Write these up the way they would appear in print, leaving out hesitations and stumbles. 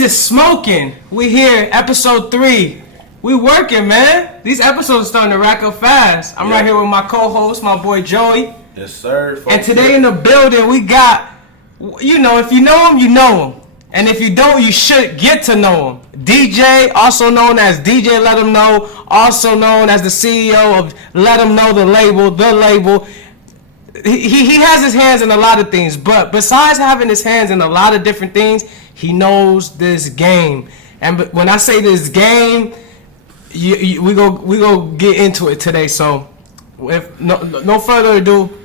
Niggas is smoking. We here, episode 3. We working, man. These episodes are starting to rack up fast. I'm right here with my co-host, my boy Joey. Yes, sir. And today in the building, we got, you know, if you know him, you know him. And if you don't, you should get to know him. DJ, also known as DJ Let Him Know, also known as the CEO of Let Him Know, the label. He has his hands in a lot of things, but besides having his hands in a lot of different things, he knows this game. And when I say this game, we go get into it today. So, with no further ado,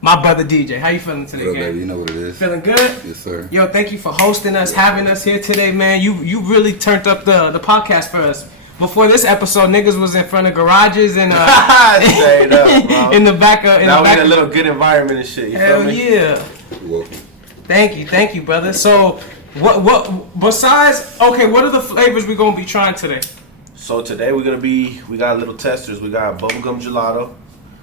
my brother DJ, how you feeling today, Hello, baby, you know what it is. Feeling good? Yes, sir. Yo, thank you for hosting us, having us here today, man. You really turned up the podcast for us. Before this episode, niggas was in front of garages and straight up, bro. in the back of now we in a little good environment and shit. You hell feel me? Yeah. You're welcome. Thank you, brother. So, what besides? Okay, what are the flavors we gonna be trying today? So today we got little testers. We got Bubblegum Gelato.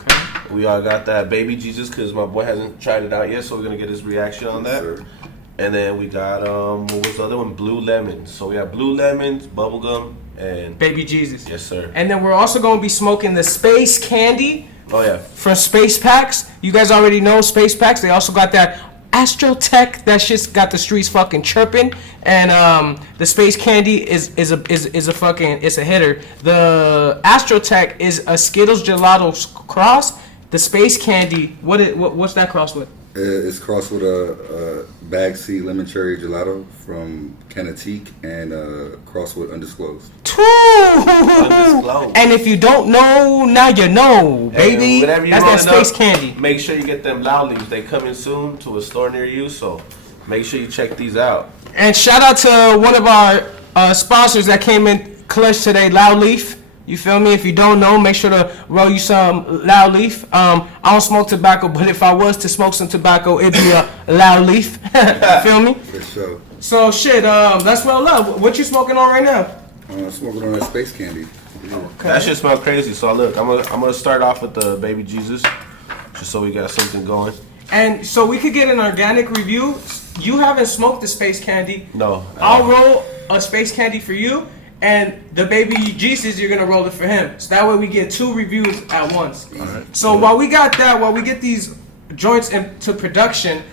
Okay. We all got that Baby Jesus because my boy hasn't tried it out yet, so we're gonna get his reaction on that. Sir. And then we got what was the other one? Blue lemons. So we got blue lemons, bubblegum, and Baby Jesus. yes, sir. And then we're also gonna be smoking the Space Candy Oh yeah. from Space Packs. You guys already know Space Packs. They also got that Astro Tech. That shit's got the streets fucking chirping. And the Space Candy is a fucking, it's a hitter. The Astro Tech is a Skittles Gelato cross. The Space Candy, what's that cross with? It's crossed with a bag seed lemon cherry gelato from Cannabis and crossed with undisclosed. Undisclosed. And if you don't know, now you know, baby. That's that Space Candy. Make sure you get them loud leaves. They coming soon to a store near you, so make sure you check these out. And shout out to one of our sponsors that came in clutch today, Loud Leaf. You feel me? If you don't know, make sure to roll you some Loud Leaf. I don't smoke tobacco, but if I was to smoke some tobacco, it'd be a Loud Leaf. Feel me? For sure. So shit, let's roll up. What you smoking on right now? Smoking on that space candy. Yeah. Okay. That shit smell crazy. So look, I'm gonna start off with the Baby Jesus, just so we got something going. And so we could get an organic review. You haven't smoked the Space Candy. No. I'll roll a Space Candy for you. And the Baby Jesus, you're gonna roll it for him. So that way we get 2 reviews at once. Alright. So while we get these joints into production,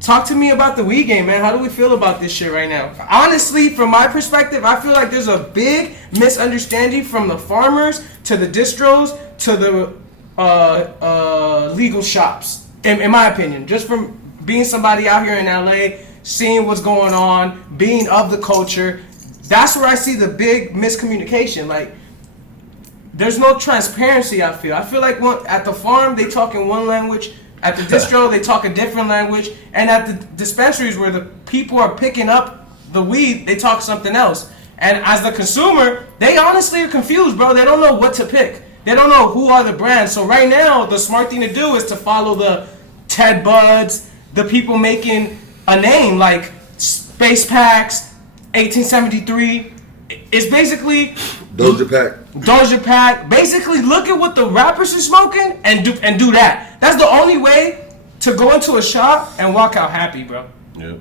talk to me about the weed game, man. How do we feel about this shit right now? Honestly, from my perspective, I feel like there's a big misunderstanding from the farmers to the distros to the legal shops. In my opinion, just from being somebody out here in LA, seeing what's going on, being of the culture. That's where I see the big miscommunication. Like, there's no transparency, I feel. I feel like at the farm, they talk in one language. At the distro, they talk a different language. And at the dispensaries where the people are picking up the weed, they talk something else. And as the consumer, they honestly are confused, bro. They don't know what to pick. They don't know who are the brands. So right now, the smart thing to do is to follow the Ted Buds, the people making a name like Space Packs, 1873. It's basically Doja Pack. Basically, look at what the rappers are smoking and do that. That's the only way to go into a shop and walk out happy, bro. Yep.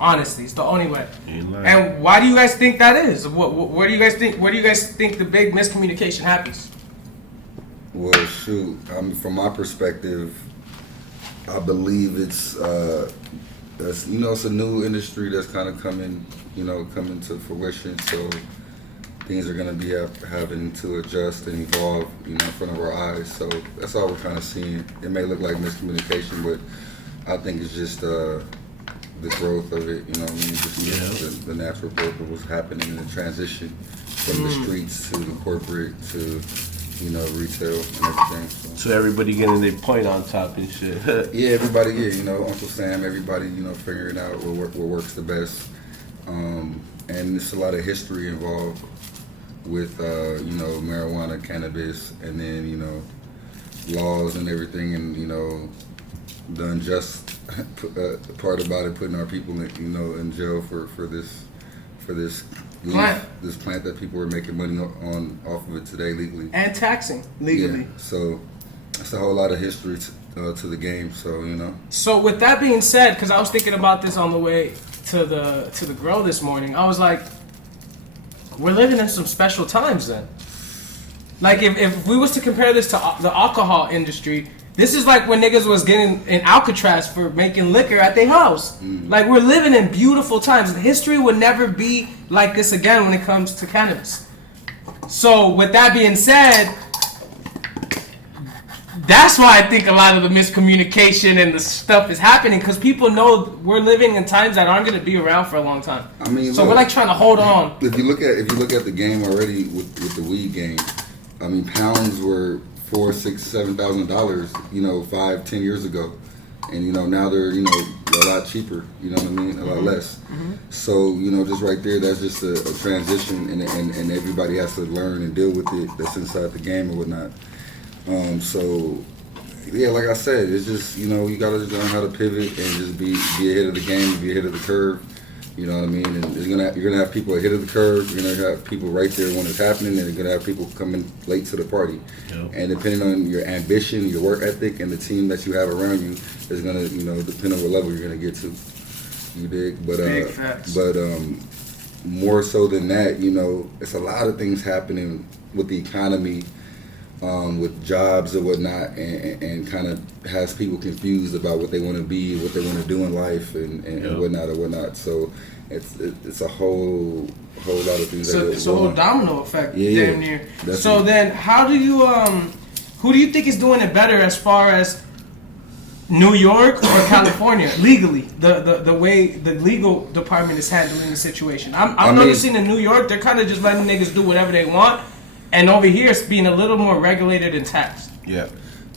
Honestly, it's the only way. And why do you guys think that is? Where do you guys think? Where do you guys think the big miscommunication happens? Well, shoot. From my perspective, I believe it's it's a new industry that's kind of coming to fruition. So things are going to be having to adjust and evolve, in front of our eyes. So that's all we're kind of seeing. It may look like miscommunication, but I think it's just the growth of it. Just the natural growth of what's happening in the transition from the streets to the corporate to retail and everything. So everybody getting their point on top and shit. Yeah, everybody. Yeah, Uncle Sam. Everybody, figuring out what works the best. And there's a lot of history involved with marijuana, cannabis, and then laws and everything, and the unjust part about it, putting our people in jail for this plant that people are making money off of it today legally and taxing legally. Yeah, so it's a whole lot of history to the game. So So with that being said, because I was thinking about this on the way to the grow this morning, I was like, we're living in some special times then. Like if we was to compare this to the alcohol industry, this is like when niggas was getting in Alcatraz for making liquor at their house. Like we're living in beautiful times. History would never be like this again when it comes to cannabis. So with that being said, that's why I think a lot of the miscommunication and the stuff is happening, because people know we're living in times that aren't going to be around for a long time. I mean, so look, we're like trying to hold on. If you look at the game already with the weed game, I mean, pounds were $4,000, $6,000, $7,000, 5-10 years ago, and now they're a lot cheaper. You know what I mean? A lot less. So just right there, that's just a transition, and everybody has to learn and deal with it. That's inside the game and whatnot. So yeah, like I said, it's just you gotta just learn how to pivot and just be ahead of the game, be ahead of the curve. You know what I mean? And you're gonna have people ahead of the curve. You're gonna have people right there when it's happening, and you're gonna have people coming late to the party. Yep. And depending on your ambition, your work ethic, and the team that you have around you, is gonna depend on what level you're gonna get to. You dig? But more so than that, it's a lot of things happening with the economy. With jobs or whatnot, and kind of has people confused about what they want to be, what they want to do in life, and whatnot. So it's a whole lot of things. So it's a whole domino effect, damn near. Definitely. So then, how do you who do you think is doing it better as far as New York or California legally? The way the legal department is handling the situation. I'm noticing in New York they're kind of just letting niggas do whatever they want. And over here, it's being a little more regulated and taxed. Yeah.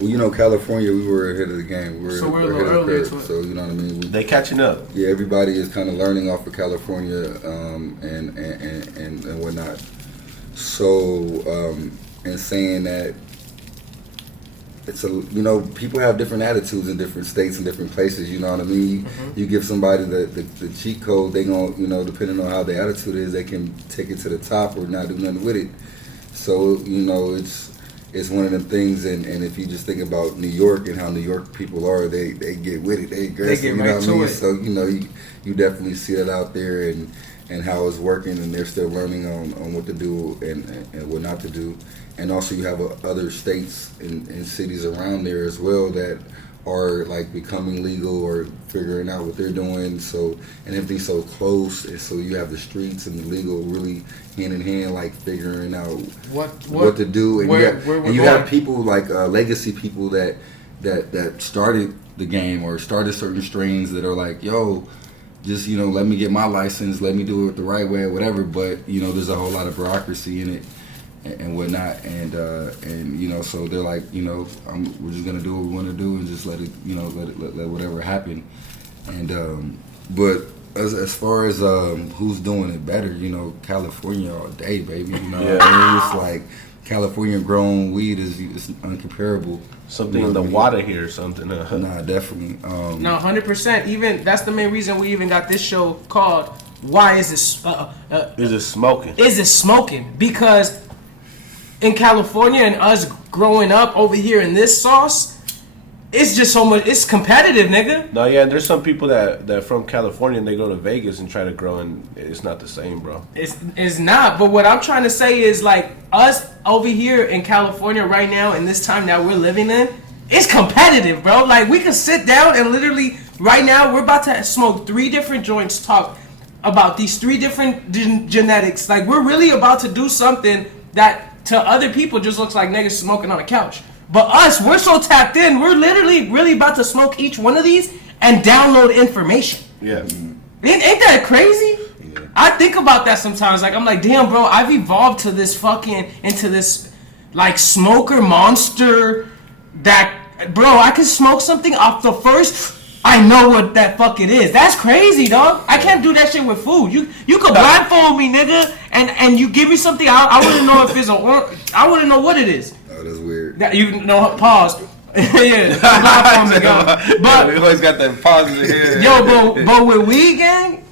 Well, California, we were ahead of the game. We're a little earlier to it. So, you know what I mean? They catching up. Yeah, everybody is kind of learning off of California and whatnot. So, and saying that it's people have different attitudes in different states and different places. You know what I mean? You give somebody the cheat code, they gonna, depending on how their attitude is, they can take it to the top or not do nothing with it. So, it's one of them things, and if you just think about New York and how New York people are, they get with it, they aggressive, you know what I mean? So, you definitely see that out there and how it's working, and they're still learning on what to do and what not to do. And also you have other states and cities around there as well that are like becoming legal or figuring out what they're doing. So, and everything's so close, and so you have the streets and the legal really hand in hand, like figuring out what to do. And you have people like legacy people that started the game or started certain strains that are like, yo, just let me get my license, let me do it the right way or whatever. But there's a whole lot of bureaucracy in it and whatnot, and so they're like, we're just gonna do what we want to do and just let it, let whatever happen. And but as far as who's doing it better, California all day, baby. I mean, it's like California grown weed is uncomparable. Something in the water here or something. Nah, definitely. No, 100%. Even that's the main reason we even got this show called "Why Is This?" Is it smoking? Is it smoking? Because in California and us growing up over here in this sauce, it's just so much. It's competitive, nigga. No, yeah, there's some people that from California and they go to Vegas and try to grow, and it's not the same, bro. It's not. But what I'm trying to say is, like, us over here in California right now in this time that we're living in, it's competitive, bro. Like, we can sit down and literally right now we're about to smoke 3 different joints, talk about these 3 different genetics. Like, we're really about to do something that to other people just looks like niggas smoking on a couch. But us, we're so tapped in, we're literally really about to smoke each one of these and download information. Yeah. Ain't that crazy? Yeah. I think about that sometimes. Like, I'm like, damn, bro, I've evolved to this into this, like, smoker monster that, bro, I can smoke something off the first, I know what that fuck it is. That's crazy, dog. I can't do that shit with food. You could blindfold me, nigga, and you give me something, I wouldn't know if it's I wouldn't know what it is. Oh, that's weird. Pause. Yeah, blindfold me, go. But we always got that pause in here. Yo, but with weed gang,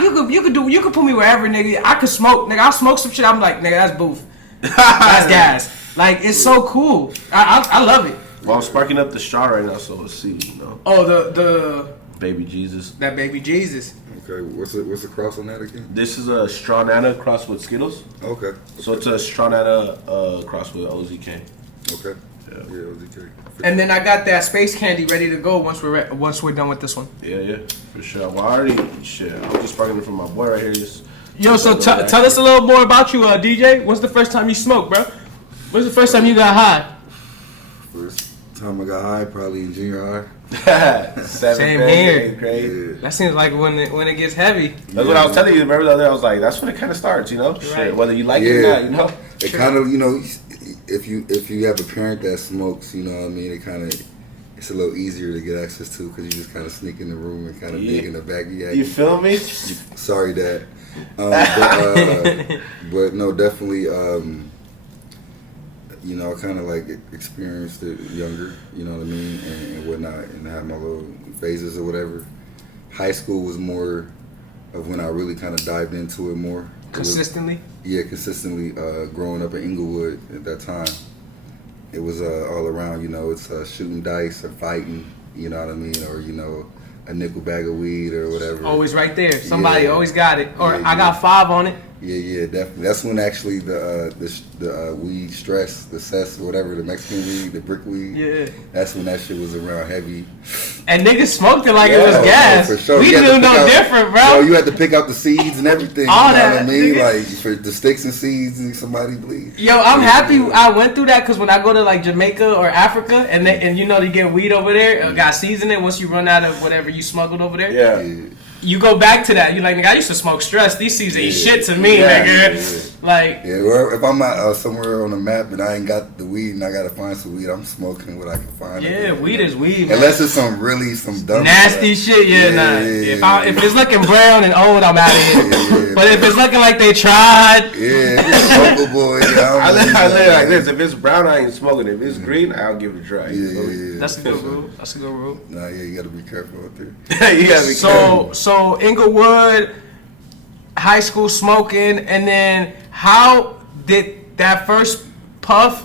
you could put me wherever, nigga. I could smoke, nigga. I'll smoke some shit. I'm like, nigga, that's booth. That's gas. Like, it's so cool. I love it. Well, I'm sparking up the straw right now, so let's see, Oh, the Baby Jesus. That Baby Jesus. Okay, what's the cross on that again? This is a Strawnana crossed with Skittles. Okay. So it's a Strawnana crossed with OZK. Okay. Yeah, OZK. And then I got that space candy ready to go once we're done with this one. Yeah, for sure. Well, I I'm just sparking it from my boy right here. Yo, so tell us a little more about you, DJ. When's the first time you smoked, bro? When's the first time you got high? First time I got high, probably in junior high. Same here. 8th grade. Yeah. That seems like when it gets heavy. That's what I was telling you. Remember the other day, I was like, that's when it kind of starts, you know? Right. Shit, whether you like it or not, you know? It kind of, you know, if you have a parent that smokes, you know what I mean, it's a little easier to get access to because you just kind of sneak in the room and kind of dig in the back. You feel me? Sorry, Dad. But no, definitely, you know, I kind of like experienced it younger, you know what I mean, and whatnot, and I had my little phases or whatever. High school was more of when I really kind of dived into it more. Consistently? Consistently. Growing up in Inglewood at that time, it was all around, you know, it's shooting dice or fighting, you know what I mean, or, you know, a nickel bag of weed or whatever. Always right there. Somebody always got it. Or I got 5 on it. Yeah, definitely. That's when actually the weed stress, the cess, whatever, the Mexican weed, the brick weed. Yeah. That's when that shit was around heavy. And niggas smoked it like it was gas. For sure. We knew no different, bro. Yo, you had to pick out the seeds and everything. All you know that, what I mean? nigga. Like for the sticks and seeds and somebody bleed. Yo, I'm happy I went through that because when I go to like Jamaica or Africa and you know they get weed over there, got seasoning once you run out of whatever you smuggled over there. Yeah. You go back to that. You're like, nigga, I used to smoke stress. These seeds ain't shit to me, nigga. Like, or if I'm out somewhere on the map and I ain't got the weed and I gotta find some weed, I'm smoking what I can find. Yeah, weed is weed, man. Unless it's some dumb nasty shit, nah. If it's looking brown and old, I'm out of here. But if it's looking like they tried, it's boy. I live like this. If it's brown, I ain't smoking. If it's green, I'll give it a try. That's a good rule. Nah, you gotta be careful out there. You gotta be careful. So Inglewood, high school smoking, and then how did that first puff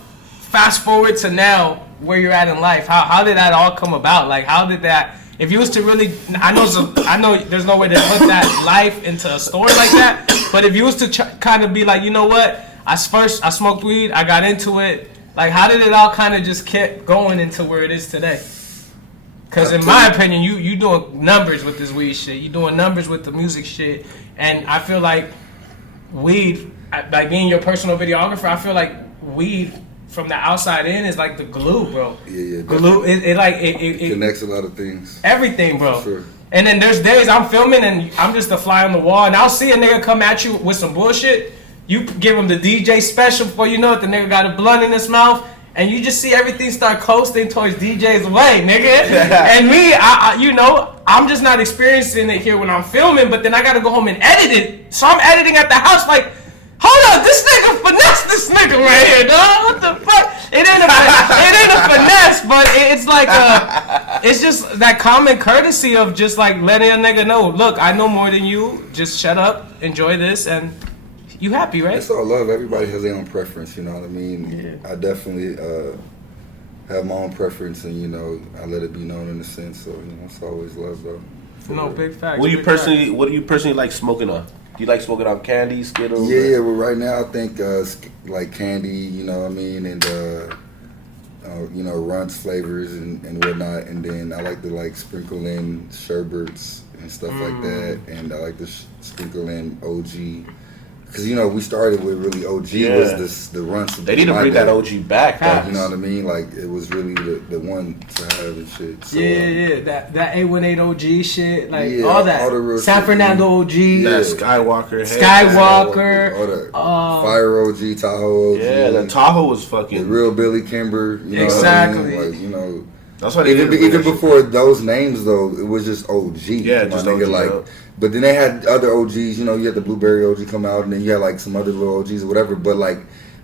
fast forward to now where you're at in life? How did that all come about? Like, how did that? If you was to really, I know there's no way to put that life into a story like that. But if you was to kind of be like, you know what? I smoked weed. I got into it. Like, how did it all kind of just kept going into where it is today? Because in my opinion, you doing numbers with this weed shit. You doing numbers with the music shit. And I feel like weed, like being your personal videographer, I feel like weed from the outside in is like the glue, bro. Yeah. Glue. It connects a lot of things. Everything, bro. Sure. And then there's days I'm filming and I'm just a fly on the wall, and I'll see a nigga come at you with some bullshit. You give him the DJ special before you know it, the nigga got a blunt in his mouth. And you just see everything start coasting towards DJ's way, nigga. And me, I'm just not experiencing it here when I'm filming, but then I gotta go home and edit it. So I'm editing at the house like, hold up, this nigga finesse this nigga right here, dog. What the fuck? It ain't a finesse, but it's like it's just that common courtesy of just like letting a nigga know, look, I know more than you. Just shut up, enjoy this, and you happy, right? It's all love. Everybody has their own preference, you know what I mean? Yeah. I definitely have my own preference, and, you know, I let it be known in a sense. So, you know, it's always love, though. No, big facts. What do you personally like smoking on? Do you like smoking on candy, Skittles? Yeah, well, right now I think like candy, you know what I mean, and you know, runts flavors and whatnot, and then I like to like sprinkle in sherbets and stuff like that, and I like to sprinkle in OG. Because, you know, we started with really OG was the runts. They need to bring that OG back. Like, you know what I mean? Like, it was really the one to have and shit. So, that 818 OG shit, like all that. All the real San Fernando OG. That Skywalker. All that. Fire OG, Tahoe OG. Yeah, the Tahoe was fucking. The real Billy Kimber. You know exactly. What I mean? Like, you know. That's why they even before those names, though, it was just OG. Yeah, just OG. Like, but then they had other OGs, you know, you had the Blueberry OG come out, and then you had like some other little OGs or whatever, but like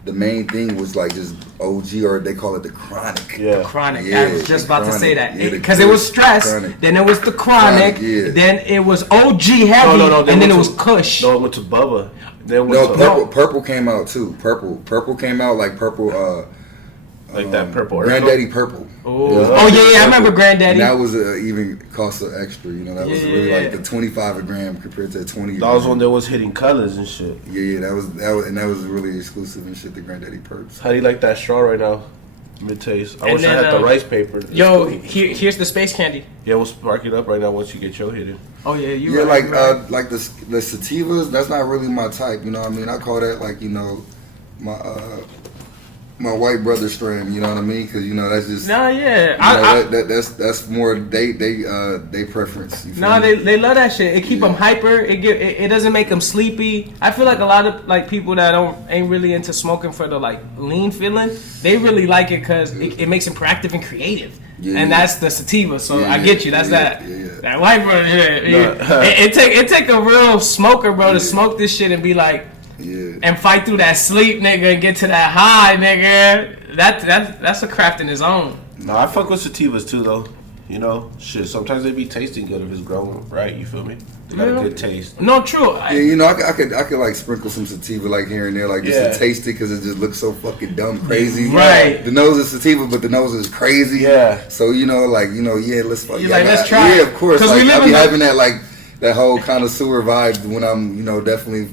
the main thing was like just OG, or they call it the Chronic. Yeah. The Chronic. I was just about to say that. Because it was Stress, then it was the Chronic, then it was OG heavy, and then it was Kush. No, it went to Bubba. Purple came out too. Purple came out, like Purple Like that purple. Granddaddy Purple. Oh yeah, I remember Granddaddy. And that was even cost an extra. You know, that was really like the 25 a gram compared to the 20. That was when there was hitting colors and shit. Yeah, that was really exclusive and shit. The Granddaddy Purps. How do you like that straw right now? Mid taste. I wish I had the rice paper. Yo, here's the space candy. Yeah, we'll spark it up right now once you get your hit in. Oh yeah, like the sativas. That's not really my type. You know what I mean? I call that like my white brother strain. You know what I mean? Because that's just that's more they preference. They love that shit. It keep them hyper. It doesn't make them sleepy. I feel like a lot of like people that ain't really into smoking for the like lean feeling, they really like it because it makes them proactive and creative. And that's the sativa. So I get you. That's that white brother. It take a real smoker, bro, to smoke this shit and be like. Yeah. And fight through that sleep, nigga, and get to that high, nigga. That's a craft in his own. No, I fuck with sativas too, though. Shit. Sometimes they be tasting good if it's grown right. You feel me? They got a good taste. No, true. I could like sprinkle some sativa like here and there, like just to taste it because it just looks so fucking dumb, crazy. Right. The nose is sativa, but the nose is crazy. Yeah. So let's fuck. Let's try. Yeah, of course. Like, I be having that whole connoisseur vibe when I'm definitely.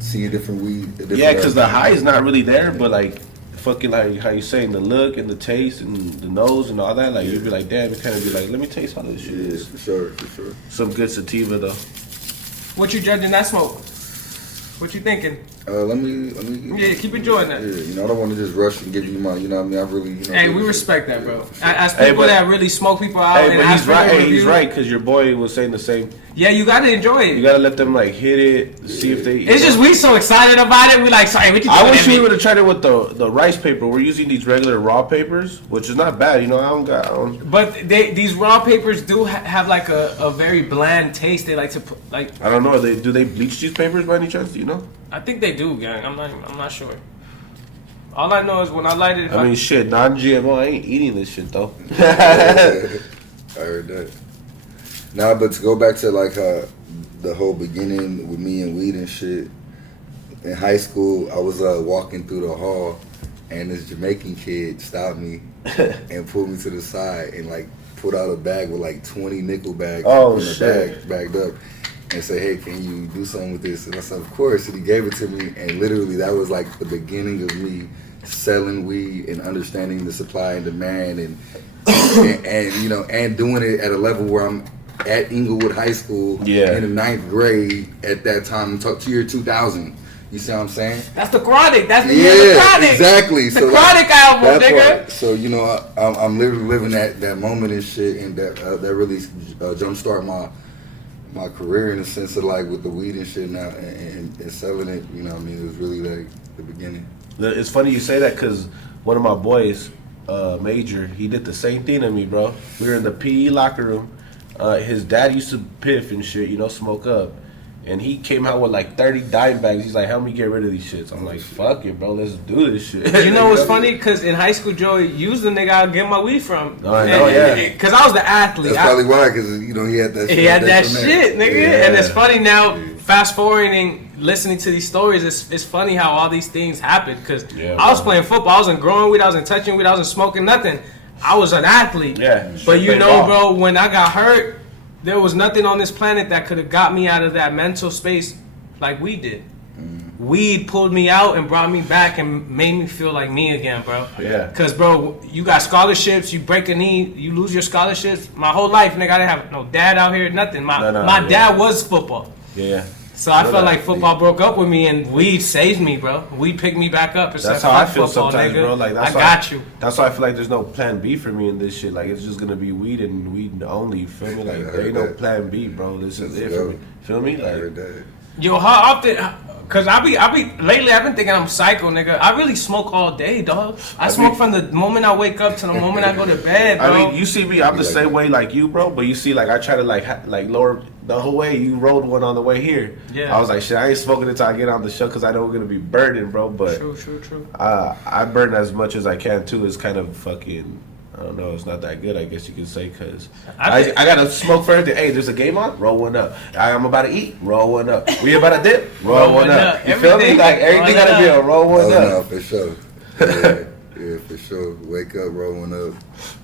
Seeing different weed. Because the high is not really there, but like fucking like how you saying the look and the taste and the nose and all that, like you'd be like, damn, it kind of be like, let me taste how this shit is. For sure. Some good sativa though. What you judging that smoke? What you thinking? Let me. Yeah, keep enjoying that. Yeah, I don't want to just rush and give you my. I really. Hey, we respect that, bro. As people that really smoke people out. Hey, but he's right. Hey, he's right because your boy was saying the same. Yeah, you gotta enjoy it. You gotta let them like hit it, see if they. It's just we so excited about it. We like, sorry, what you doing? I wish we would have tried it with the rice paper. We're using these regular raw papers, which is not bad. I don't. But these raw papers do have like a very bland taste. They like to put like. I don't know. Do they bleach these papers by any chance? Do you know? I think they do, gang. I'm not sure. All I know is when I light it. I mean, shit, non-GMO. I ain't eating this shit though. I heard that. Nah, but to go back to like the whole beginning with me and weed and shit. In high school, I was walking through the hall, and this Jamaican kid stopped me and pulled me to the side and like pulled out a bag with like 20 nickel bags in the bag bagged up. And say, hey, can you do something with this? And I said, of course. And he gave it to me. And literally, that was like the beginning of me selling weed and understanding the supply and demand and doing it at a level where I'm at Inglewood High School in the 9th grade at that time, to year 2000. You see what I'm saying? That's the Chronic. That's the year of the Chronic. Exactly. The Chronic album, nigga. Part. So, I'm literally living that moment and shit, and that really jumpstart my career in the sense of like with the weed and shit now and selling it, it was really like the beginning. It's funny you say that because one of my boys, Major, he did the same thing to me, bro. We were in the PE locker room. His dad used to piff and shit, smoke up. And he came out with like 30 dime bags. He's like, help me get rid of these shits. I'm like, fuck it, bro. Let's do this shit. You know what's funny? Because in high school, Joey, you was the nigga I would get my weed from. Oh, I know, yeah. Because I was the athlete. That's probably why, because, he had that shit. He had that shit, nigga. Yeah. And it's funny now, fast forwarding, listening to these stories, it's funny how all these things happened. Because I was playing football. I wasn't growing weed. I wasn't touching weed. I wasn't smoking nothing. I was an athlete. Yeah. But bro, when I got hurt, there was nothing on this planet that could have got me out of that mental space like weed did. Weed pulled me out and brought me back and made me feel like me again, bro. Yeah. Cause, bro, you got scholarships, you break a knee, you lose your scholarships. My whole life, nigga, I didn't have no dad out here, nothing. My dad was football. Yeah. So I felt like football broke up with me, and weed saved me, bro. Weed picked me back up. That's how I feel sometimes, nigga. Bro. Like I got you. That's why I feel like there's no plan B for me in this shit. Like it's just gonna be weed and weed only. You feel me? Like there ain't no plan B, bro. This is it for me. Feel me? Like, yo, how often? Cause I be lately. I've been thinking I'm psycho, nigga. I really smoke all day, dog. I smoke from the moment I wake up to the moment I go to bed, bro. I mean, you see me. I'm the same way like you, bro. But you see, like I try to like lower the whole way. You rolled one on the way here. Yeah. I was like, shit. I ain't smoking until I get on the show because I know we're gonna be burning, bro. But true. I burn as much as I can too. It's kind of fucking. I don't know. It's not that good, I guess you could say, because I gotta smoke for everything. Hey, there's a game on. Roll one up. I'm about to eat. Roll one up. We about to dip. Roll one up. You feel me? Like everything gotta be a roll one up. No, for sure. Yeah. Yeah, for sure. Wake up, rolling up.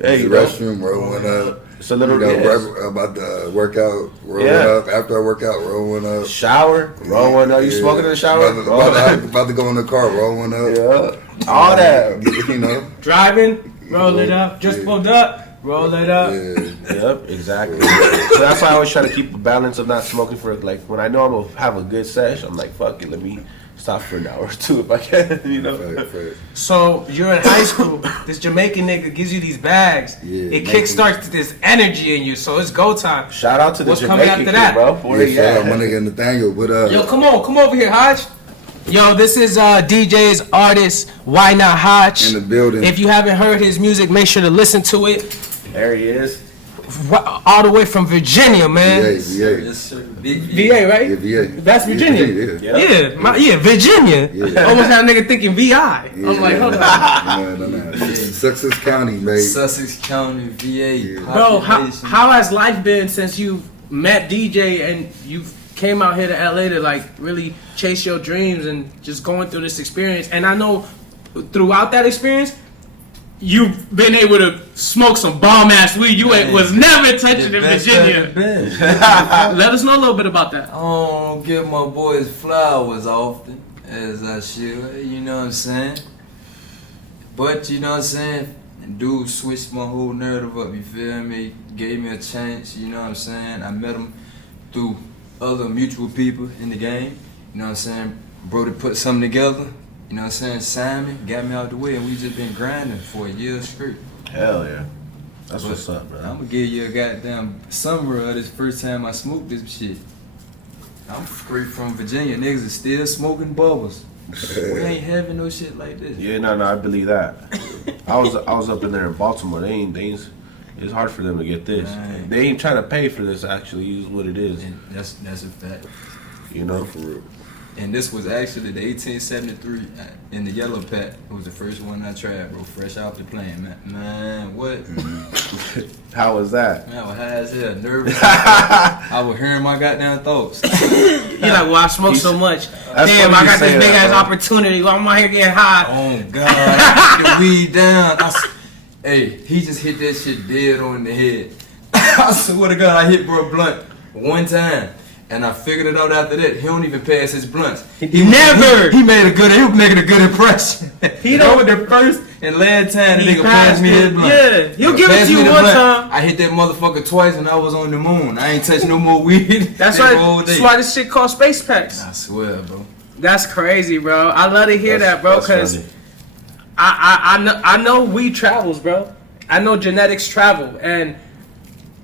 Hey, the you know, restroom, rolling up. it's a little About the workout, rolling up. After I work out, rolling up. Shower, rolling up. You smoking in the shower? About to go in the car, rolling up. Yeah, all that. You know, Driving, roll it up. Just pulled up, roll it up. Yeah. Yep, exactly. So that's why I always try to keep a balance of not smoking for, like, when I know I'm gonna have a good sesh, I'm like, fuck it, let me stop for an hour or two if I can, you know. Right. So you're in high school. This Jamaican nigga gives you these bags. Yeah, It kickstarts this energy in you. So it's go time. Shout out to the What's coming Jamaican after kid, that? bro. Where he Shout out at? my nigga Nathaniel. What up? Yo, come over here, Hodge. Yo, this is DJ's artist, Why Not Hodge. In the building. If you haven't heard his music, make sure to listen to it. There he is. All the way from Virginia, man. VA. Yes, sir. Big VA, right? Yeah, VA. That's Virginia. Yeah. Virginia. Yeah. Almost had a nigga thinking VI. I'm like, hold on. No. Sussex County, mate. Sussex County, VA. Yeah. Bro, population. how has life been since you met DJ and you came out here to LA to like really chase your dreams and just going through this experience? And I know throughout that experience, you've been able to smoke some bomb ass weed you was never touching in Virginia. Let us know a little bit about that. I don't give my boys flowers often as I should, you know what I'm saying? But you know what I'm saying? Dude switched my whole narrative up, you feel me? Gave me a chance, you know what I'm saying? I met him through other mutual people in the game, you know what I'm saying? Brody put something together, you know what I'm saying? Simon got me out the way and we just been grinding for a year straight. Hell yeah. That's what's up, bro. I'm gonna give you a goddamn summary of this first time I smoked this shit. I'm straight from Virginia. Niggas is still smoking bubbles. We ain't having no shit like this. Yeah, no, I believe that. I was up in there in Baltimore. They ain't it's hard for them to get this. Right. They ain't trying to pay for this, actually, is what it is. And that's a fact. You know? For real. And this was actually the 1873 in the yellow pack. It was the first one I tried, bro. Fresh off the plane, man. Man, what? How was that? Man, I was high as hell, nervous. I was hearing my goddamn thoughts. You're like, well, I smoke so much. That's Damn, funny I you got say this big that, ass bro. opportunity. Well, I'm out here getting high. Oh God, I put the weed down. Hey, he just hit that shit dead on the head. I swear to God, I hit bro blunt one time. And I figured it out after that. He don't even pass his blunts. He never. He made a good impression. He That don't- was the first and last time the He nigga passed me passed his it. blunt. Yeah, he'll give it Passed to you me the one blunt. time. I hit that motherfucker twice and I was on the moon. I ain't touched no more weed. That's that why. whole That's day. why this shit called space packs. I swear, bro. That's crazy, bro. I love to hear that, bro, That's because funny. I know weed travels, bro. I know genetics travel, and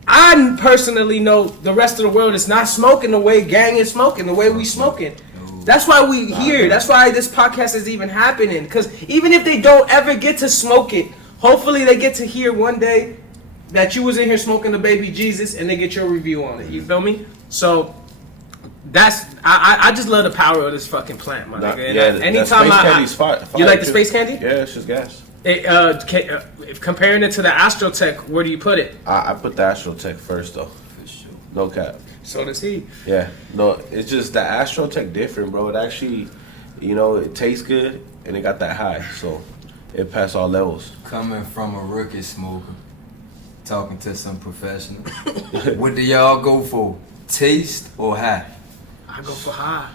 I personally know the rest of the world is not smoking the way gang is smoking, the way we smoking. That's why we here. That's why this podcast is even happening. Because even if they don't ever get to smoke it, hopefully they get to hear one day that you was in here smoking the baby Jesus, and they get your review on it. You feel me? So that's I just love the power of this fucking plant, my nigga. And anytime you like the space candy? Yeah, it's just gas. Comparing it to the Astrotech, where do you put it? I put the Astrotech first, though. For sure. No cap. So does he. Yeah, no, it's just the Astrotech different, bro. It actually, it tastes good and it got that high, so it passed all levels. Coming from a rookie smoker, talking to some professional. What do y'all go for? Taste or high? I go for high.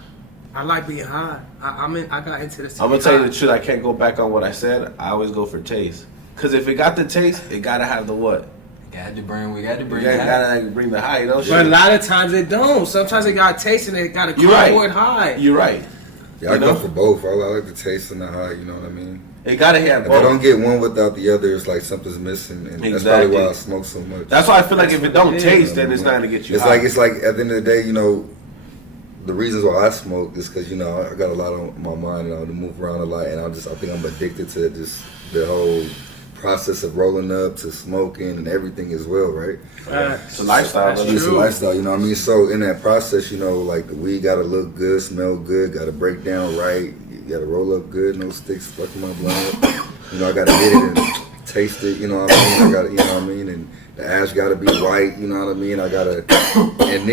I like being high. I got into this. I'm gonna tell you the truth. I can't go back on what I said. I always go for taste, cause if it got the taste, it gotta have the what? We got to bring You the high. gotta bring the high, But a lot of times it don't. Sometimes it got taste and it got a You're right. cardboard high. You're right. Yeah, I go for both. I like the taste and the high. You know what I mean? It gotta have If I don't both. get one without the other, it's like something's missing, and that's probably why I smoke so much. That's why I feel like if it don't Yeah. taste, then it's not gonna get you high. It's like at the end of the day, the reasons why I smoke is because I got a lot on my mind and I move around a lot, and I think I'm addicted to just the whole process of rolling up to smoking and everything as well, right? It's a lifestyle. That's brother. It's a true. lifestyle, you know what I mean? So in that process, like the weed gotta look good, smell good, gotta break down right, you gotta roll up good, no sticks fucking my blunt. I gotta get it and taste it, you know what I mean? I gotta, you know what I mean? And the ash gotta be white, you know what I mean? I gotta, and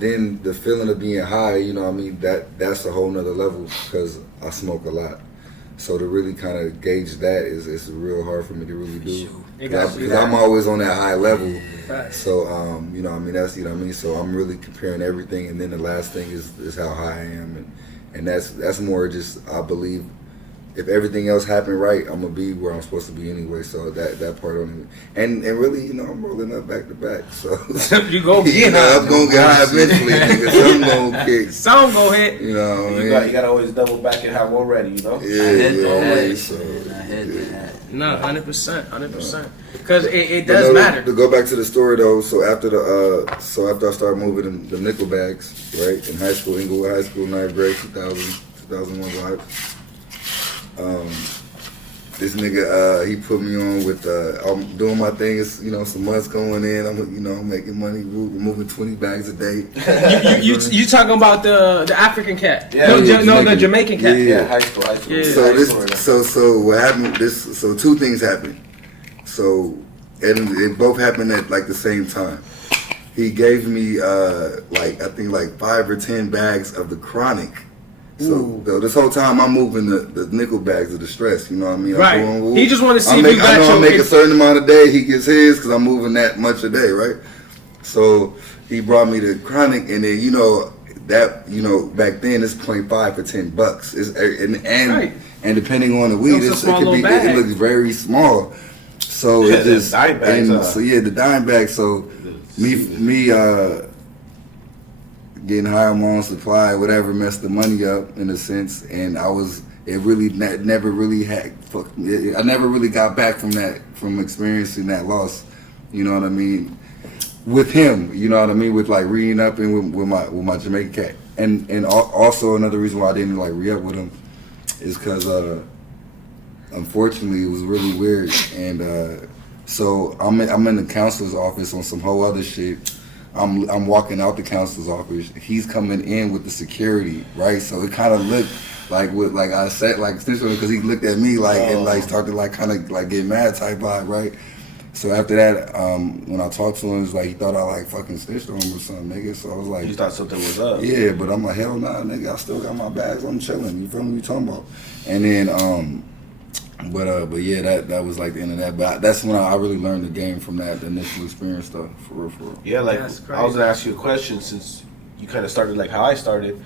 then the feeling of being high, you know what I mean? That's a whole nother level because I smoke a lot. So to really kind of gauge that is real hard for me to really do. Because I'm always on that high level. Right. So, you know what I mean? That's, you know what I mean? So I'm really comparing everything. And then the last thing is how high I am. And that's more just, I believe, if everything else happened right, I'm going to be where I'm supposed to be anyway. So that part on it. And really, you know, I'm rolling up back to back. So you go you get know, high. I'm going to get high eventually. Nigga. Something going to kick. Some go hit. You know what I mean? You got to always double back and have one ready, you know? Yeah. So, I had that. No, 100%. Because it But does no, matter. To go back to the story though, so after I started moving the nickel bags, right, in high school, Inglewood High School, 9th grade, 2001 vibes. This nigga, he put me on with, I'm doing my thing, it's, you know, some months going in, I'm making money, moving 20 bags a day. You talking about the African cat? Yeah, the Jamaican cat. Yeah, high school. Yeah. So what happened, so two things happened. So, and it both happened at like the same time. He gave me I think 5 or 10 bags of the chronic. So this whole time I'm moving the nickel bags of the stress, you know what I mean? Right. I'm going, he just want to see if you I got know I your make a certain amount a day, he gets his because I'm moving that much a day, right? So he brought me the chronic, and then back then it's $0.5 for $10. It's and depending on the weed, it looks very small. So it just dime bags, the dime bag. So me getting high on my own supply, whatever, messed the money up in a sense, and I never really got back from experiencing that loss. You know what I mean? With him, you know what I mean? With like re-ing up and with my Jamaican cat, and also another reason why I didn't like re-up with him is because unfortunately it was really weird, and so I'm in the counselor's office on some whole other shit. I'm walking out the counselor's office. He's coming in with the security, right? So it kind of looked like I said, like because he looked at me and started kind of get mad type vibe, right? So after that, when I talked to him, it was like he thought I fucking snitched on him or something, nigga. So I was like, you thought something was up? Yeah, but I'm like, hell nah, nigga. I still got my bags. I'm chilling. You feel me? What you talking about? And then but yeah, that was like the end of that. But that's when I really learned the game from that initial experience stuff, for real. Yeah, I was gonna ask you a question since you kind of started like how I started.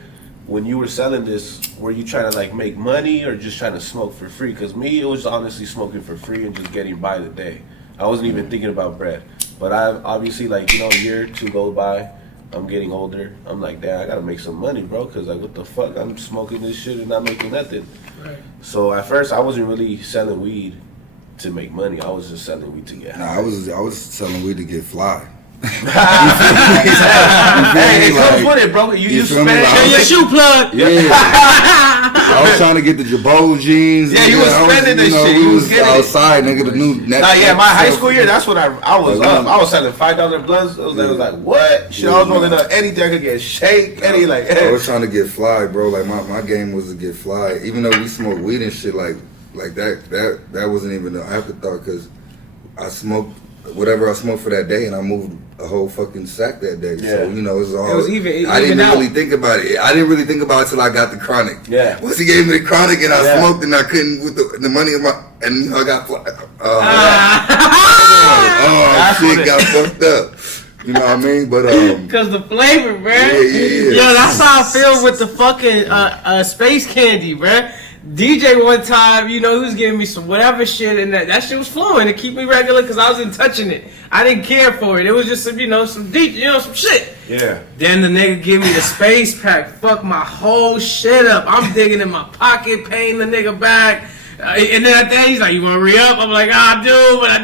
When you were selling this, were you trying to make money or just trying to smoke for free? Because me, it was honestly smoking for free and just getting by the day. I wasn't even thinking about bread. But I obviously a year or two go by. I'm getting older. I'm like, damn, I gotta make some money, bro. Because what the fuck? I'm smoking this shit and not making nothing. Right. So at first, I wasn't really selling weed to make money. I was just selling weed to get high. Nah, I was selling weed to get fly. Hey, it comes with it, bro. You spend your shoe plug. Yeah. I was trying to get the Jabot jeans. Yeah, you was spending this shit. You was getting outside, nigga. The new. My high school year. That's what I was up. I was selling $5 blunts. I was like, what? Shit, I was rolling up anything I could get, shake, any I was trying to get fly, bro. Like my game was to get fly. Even though we smoked weed and shit, like that wasn't even an afterthought because I smoked whatever I smoked for that day, and I moved a whole fucking sack that day. Yeah. So, it was all. It was even I didn't out. really think about it. I didn't really think about it till I got the chronic. Yeah. Once he gave me the chronic and I smoked and I couldn't with the money in my, and I got shit got fucked up. You know what I mean? But Cause the flavor, man. Yeah. Yo, that's how I feel with the fucking space candy, man. DJ one time, he was giving me some whatever shit, and that shit was flowing to keep me regular because I wasn't touching it. I didn't care for it. It was just some, some deep, some shit. Yeah. Then the nigga give me the space pack, fuck my whole shit up. I'm digging in my pocket, paying the nigga back. And then at the end, he's like, you want to re-up? I'm like, I do, but I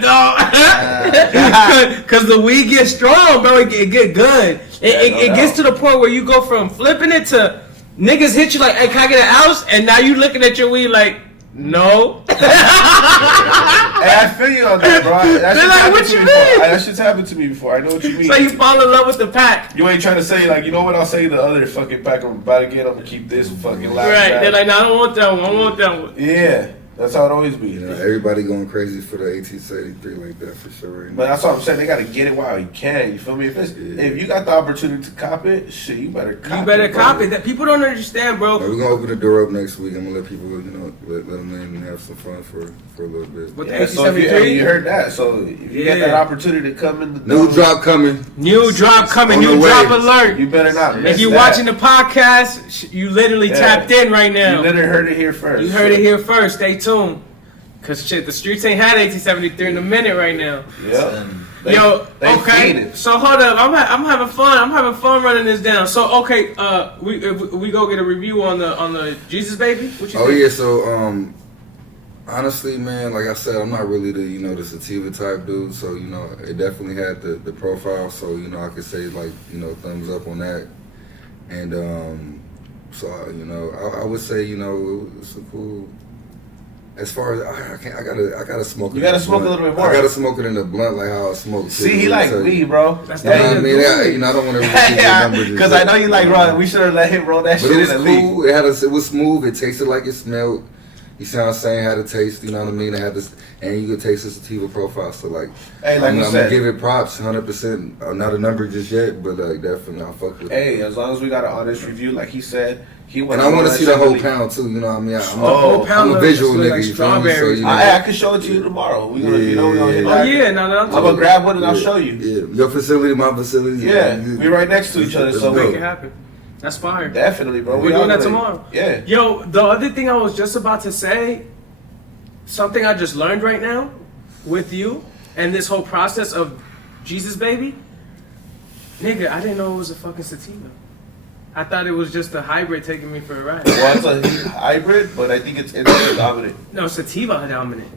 don't. Because the weed gets strong, bro. It get good. It gets to the point where you go from flipping it to niggas hit you like, hey, can I get an ounce? And now you looking at your weed like, no. Hey, I feel you on that, bro. That shit's happened to me before. I know what you mean. So you fall in love with the pack. You ain't trying to say, you know what, I'll say the other fucking pack I'm about to get, I'm going to keep this fucking last Right, pack. they're like, no, I don't want that one. I want that one. Yeah. That's how it always be. You know, everybody going crazy for the 1873 like that for sure. Right now. But that's what I'm saying. They gotta get it while you can. You feel me? If you got the opportunity to cop it, shit, you better cop it. You better cop it. That people don't understand, bro. We're gonna open the door up next week. I'm gonna let people, you know, let them in and have some fun for a little bit. With Yeah, so if you heard that. So if you get that opportunity to come in the door, new drop coming. New drop coming. On New the drop way. alert. you better not miss If you're that. watching the podcast, you literally tapped in right now. You literally heard it here first. You heard it here first. Stay tuned. Cause shit, the streets ain't had 1873 in a minute right now. Yeah. Yo, they okay. feed it. So hold up, I'm having fun. I'm having fun running this down. So okay, we go get a review on the Jesus Baby. What you Oh think? yeah, so honestly, man, like I said, I'm not really the sativa type dude. So it definitely had the profile. So I could say like thumbs up on that. And so I would say it's a cool. As far as I gotta smoke it. You gotta smoke a little bit more. I gotta smoke it in the blunt like how I smoke. See, he like me, bro. That's You know what I mean? I don't want to repeat the numbers. Because I know you like Ron. We should have let him roll that But shit it was in the league. cool. It was smooth. It tasted like it smelled. You see what I'm saying? Had a taste. You know what I mean? It had this, and you could taste the sativa profile. So like, Hey, like I'm you gonna said. give it props, 100%. Not a number just yet, but like definitely I'll fuck with it. Hey, as long as we got an honest review, like he said, he went. And I want to see the whole pound. pound too. You know what I mean? Oh, I'm a visual looks nigga. like You feel me? So, strawberries. I can show it to you tomorrow. We gonna, we gonna hit Oh that. yeah, no, I'm gonna grab one and I'll show you. Yeah, your facility, my facility. Yeah, we right next to each other, so make we it happen. That's fire. definitely, bro. We're doing that tomorrow. Yeah. Yo, the other thing I was just about to say, something I just learned right now with you and this whole process of Jesus Baby. Nigga, I didn't know it was a fucking sativa. I thought it was just a hybrid taking me for a ride. Well, it's a hybrid, but I think it's indica dominant. No, sativa dominant.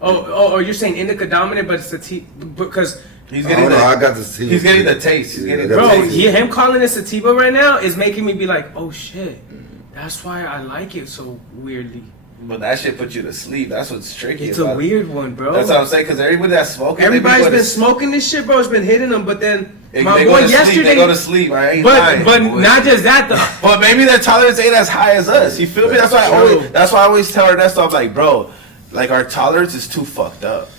Oh, you're saying indica dominant, but it's sativa because He's I getting don't know. I the, got this. he's getting the taste. He's getting the bro, taste. him calling it sativa right now is making me be like, oh shit, that's why I like it so weirdly. But that shit put you to sleep. That's what's tricky. It's a about it. weird one, bro. That's what I'm saying. Because everybody that's smoking, Everybody's they been go to smoking this shit, bro. It's been hitting them, but then They my go boy to sleep. yesterday. They go to sleep. I ain't lying. But not just that though. But maybe their tolerance ain't as high as us. You feel me? That's why I always tell Ernesto, I'm like, bro, like our tolerance is too fucked up.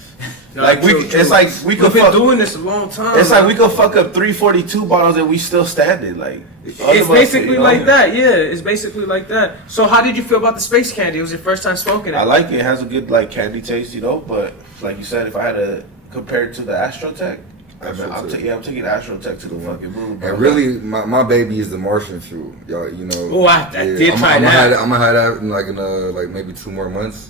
No, Like true. it's like we We've could been fuck. doing this a long time. It's like we could fuck up 342 bottles and we still standing. Like It's basically like that, yeah. It's basically like that. So how did you feel about the space candy? It was your first time smoking it. I like it. It has a good like candy taste, But like you said, if I had to compare it to the Astrotech, I'm taking Astrotech to the fucking moon. Bro. And really, my baby is the Martian fuel, y'all. Oh, I did try that. I'm gonna have that in like maybe 2 more months.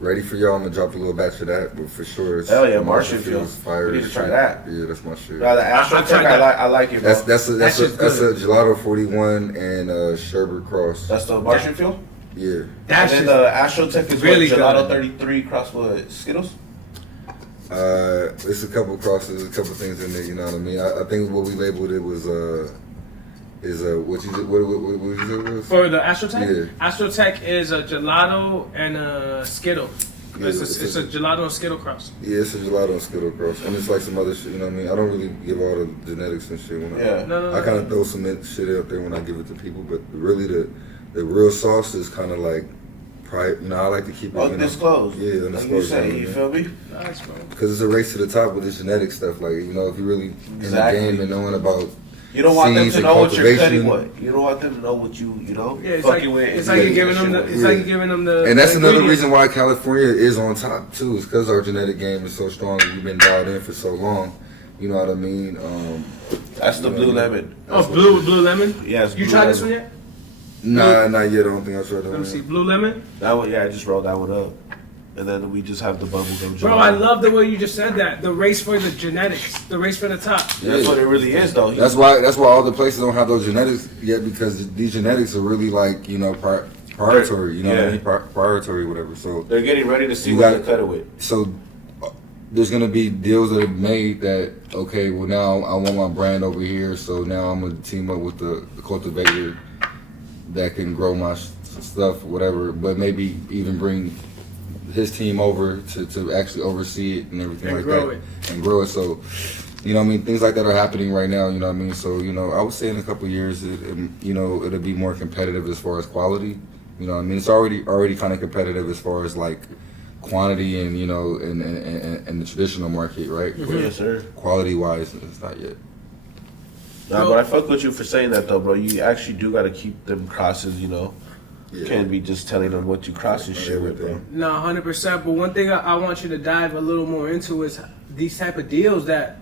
Ready for y'all. I'm gonna drop a little batch of that, but for sure, it's Hell yeah, Martian fuel. fire. We need to try that. Yeah, that's my shit. No, the Astrotech, I like it. Bro. That's a Gelato 41 and Sherbet Cross. That's the Martian fuel. Yeah. And then the Astrotech is really what, Gelato good. 33 crossed with Skittles. It's a couple crosses, a couple things in there. You know what I mean? I think what we labeled it was what you said it was? For the Astrotech? Yeah. Astrotech is a gelato and a Skittle. Yeah, It's a gelato and Skittle cross. Yeah, it's a Gelato and Skittle cross, and it's like some other shit. You know what I mean? I don't really give all the genetics and shit. I kind of throw some shit out there when I give it to people, but really the real sauce is kind of like private. I like to keep it Undisclosed. Yeah, undisclosed. Like you feel me? Nice, bro. Because it's a race to the top with the genetic stuff. Like if you really Exactly. in the game and knowing about. You don't want them seeds to and know what you're cultivation. cutting with. You don't want them to know what you Yeah, it's fucking like, with. it's like you're giving them the. It's like you're giving them the. And that's the another ingredients. reason why California is on top too. Is because our genetic game is so strong. We've been dialed in for so long. You know what I mean? That's the blue lemon. Oh, blue lemon. Yes. You blue tried lemon. this one yet? Nah, not yet. I don't think I tried that Let me one. see. Blue lemon. That one, yeah, I just rolled that one up, and then we just have the bubblegum. Bro, I love the way you just said that. The race for the genetics. The race for the top. That's what it really is, though. That's why all the places don't have those genetics yet, because these genetics are really like proprietary. You know what I mean? Proprietary, whatever. So They're getting ready to see You what got- to cut it with. so there's gonna be deals that are made that okay, well now I want my brand over here, so now I'm gonna team up with the cultivator that can grow my stuff, whatever. But maybe even bring his team over to actually oversee it and everything And like grow that it. and grow it. So you know what I mean, things like that are happening right now. You know what I mean. So I would say in a couple of years, it'll be more competitive as far as quality. You know what I mean? It's already kind of competitive as far as like quantity and, you know, and the traditional market, right? Mm-hmm. Yes, sir. Quality wise, it's not yet. Nah, but I fuck with you for saying that though, bro. You actually do gotta keep them crosses, you know. You can't be just telling them what you crossing shit with, bro. No, 100%. But one thing I want you to dive a little more into is these type of deals that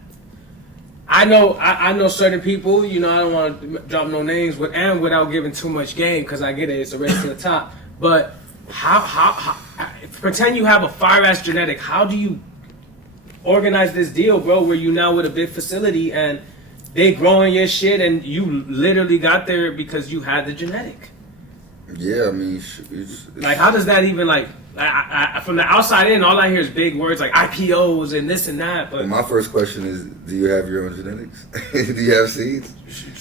I know certain people. You know, I don't want to drop no names, without giving too much game, because I get it. It's a race to the top. But how pretend you have a fire ass genetic? How do you organize this deal, bro? Where you now with a big facility and they growing your shit, and you literally got there because you had the genetic. Yeah, I mean, it's Like, how does that even, like, I from the outside in, all I hear is big words like IPOs and this and that. But my first question is, do you have your own genetics? Do you have seeds?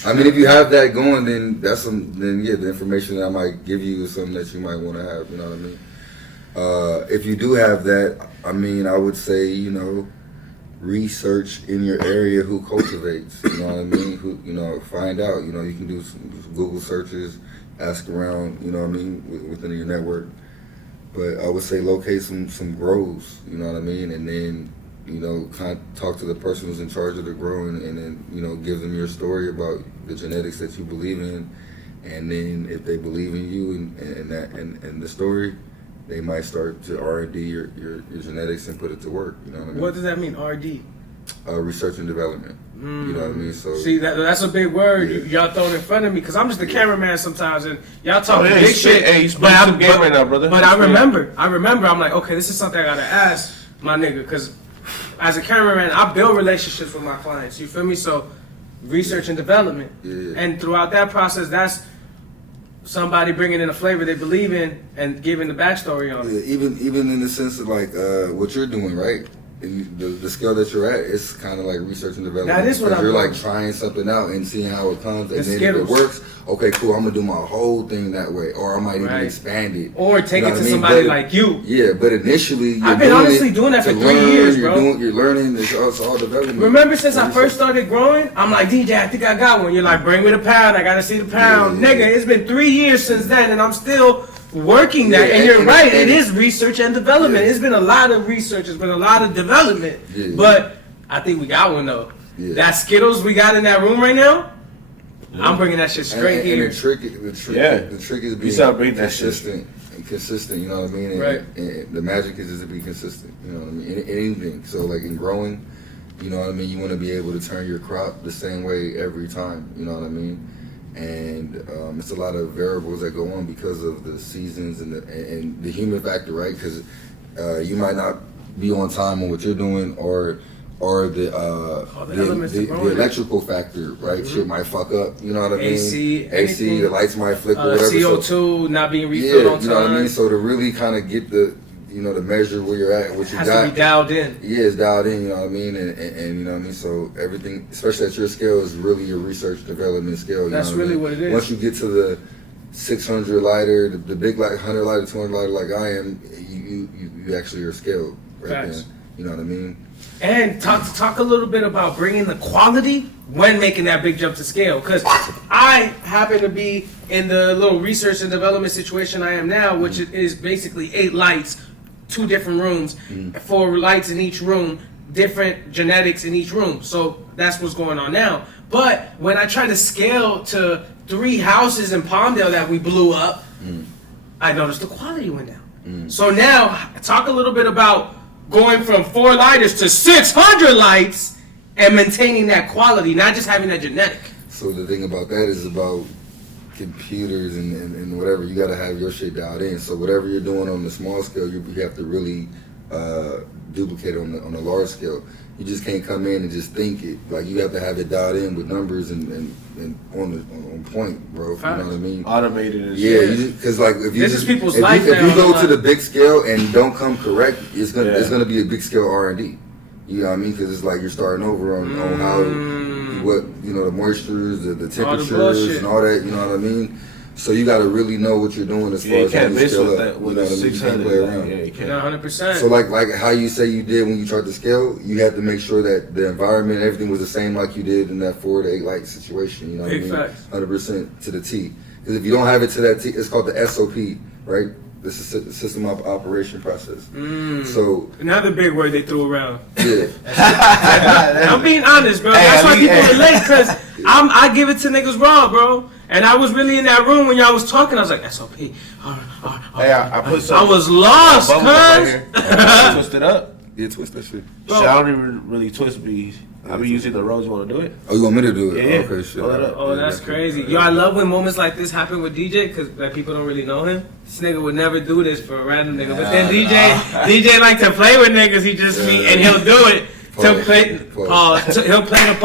I mean, if you have that going, then the information that I might give you is something that you might want to have. You know what I mean? If you do have that, I mean, I would say, you know, research in your area who cultivates. You know what I mean? Who, you know, find out. You know, you can do some Google searches, ask around. You know what I mean, within your network. But I would say locate some grows, you know what I mean, and then, you know, kind of talk to the person who's in charge of the growing, and then, you know, give them your story about the genetics that you believe in, and then if they believe in you and the story, they might start to R&D your genetics and put it to work. You know what I mean? what does that mean, RD? Research and development. You know what I mean? So See, that's a big word. Yeah. Y'all throwing in front of me because I'm just a cameraman sometimes, and y'all talking Oh, yeah, big shit. Hey, you spitting some game right now, brother. But I remember. I'm like, okay, this is something I gotta ask my nigga, because as a cameraman, I build relationships with my clients. You feel me? So research and development, and throughout that process, that's somebody bringing in a flavor they believe in and giving the backstory on it. even in the sense of like what you're doing, right? And the scale that you're at, it's kind of like research and development. That is what I'm You're doing. like trying something out and seeing how it comes, and The then Skittles. if it works, okay, cool. I'm gonna do my whole thing that way, or I might even expand it, Or take You know it what to I mean? somebody But- like you. Yeah, but initially, you're I've been doing honestly it doing that for to 3 learn, years, you're bro. You're learning. It's all development. Remember, since I first started growing, I'm like, DJ, I think I got one. You're like, bring me the pound. I gotta see the pound. Yeah. Nigga, it's been 3 years since then, and I'm still working that. Yeah, and you're and- right, and- it is research and development. Yeah. It's been a lot of research. It's been a lot of development. Yeah. But I think we got one, though. Yeah. That Skittles we got in that room right now, I'm bringing that shit straight and here. the trick is being celebrate that shit. consistent. You know what I mean? And, Right. and the magic is just to be consistent. You know what I mean? In anything. So like in growing, you know what I mean. You want to be able to turn your crop the same way every time. You know what I mean? And it's a lot of variables that go on because of the seasons and the human factor, right? Because you might not be on time on what you're doing, or the elements the are growing. electrical factor, right? Shit might fuck up. You know what I mean? AC, anything. the lights might flicker, whatever. CO2 not being refilled Yeah, on time. you know what I mean. So to really kind of get the, you know, the measure where you're at, what you has got. to be dialed in. Yeah, it's dialed in, you know what I mean? And you know what I mean? So everything, especially at your scale, is really your research development scale. You That's know really I mean? what it is. Once you get to the 600 lighter, the big like 100 lighter, 200 lighter like I am, you actually are scaled right Facts. then. You know what I mean? And talk a little bit about bringing the quality when making that big jump to scale. Because I happen to be in the little research and development situation I am now, which is basically 8 lights, 2 different rooms, 4 lights in each room, different genetics in each room. So that's what's going on now. But when I try to scale to 3 houses in Palmdale that we blew up, I noticed the quality went down. So now, talk a little bit about going from 4 lighters to 600 lights and maintaining that quality, not just having that genetic. So the thing about that is about computers and whatever. You got to have your shit dialed in. So whatever you're doing on the small scale, you have to really duplicate on the large scale. You just can't come in and just think it. Like you have to have it dialed in with numbers and on point, bro. Facts. You know what I mean? Automated and Yeah, shit. because like if you This just, is people's if life you, if now, you go like- to the big scale and don't come correct, it's Yeah. gonna be a big scale R&D. You know what I mean? Because it's like you're starting over on how what you know the moistures, the All the temperatures, bullshit. and all that. You know what I mean? So you got to really know what you're doing as far Yeah, you as how can't you miss scale with up. that with you know a what I mean? You can't 600. play Like, around. yeah, you can't. 100%. So like how you say you did when you tried to scale, you had to make sure that the environment, everything was the same like you did in that 4 to 8 light situation. You know what Big I mean? facts. 100% to the T. Because if you don't have it to that T, it's called the SOP, right? This is the system of operation process. So another big word they threw around. yeah, I'm being honest, bro. That's why people relate, because I give it to niggas raw, bro. And I was really in that room when y'all was talking. I was like, SOP. Hey, I put some. I was lost, cuz. Twist it up. yeah, twist that shit. Shit, I don't even really twist me. I be using the roads. You want to do it? Oh, you want me to do it? Yeah. Okay, shit. Roll it up. Oh, that's crazy. Yo, I love when moments like this happen with DJ, because like, people don't really know him. This nigga would never do this for a random nigga. But then DJ like to play with niggas. He just meet and he'll do it. He'll play the part. He'll play the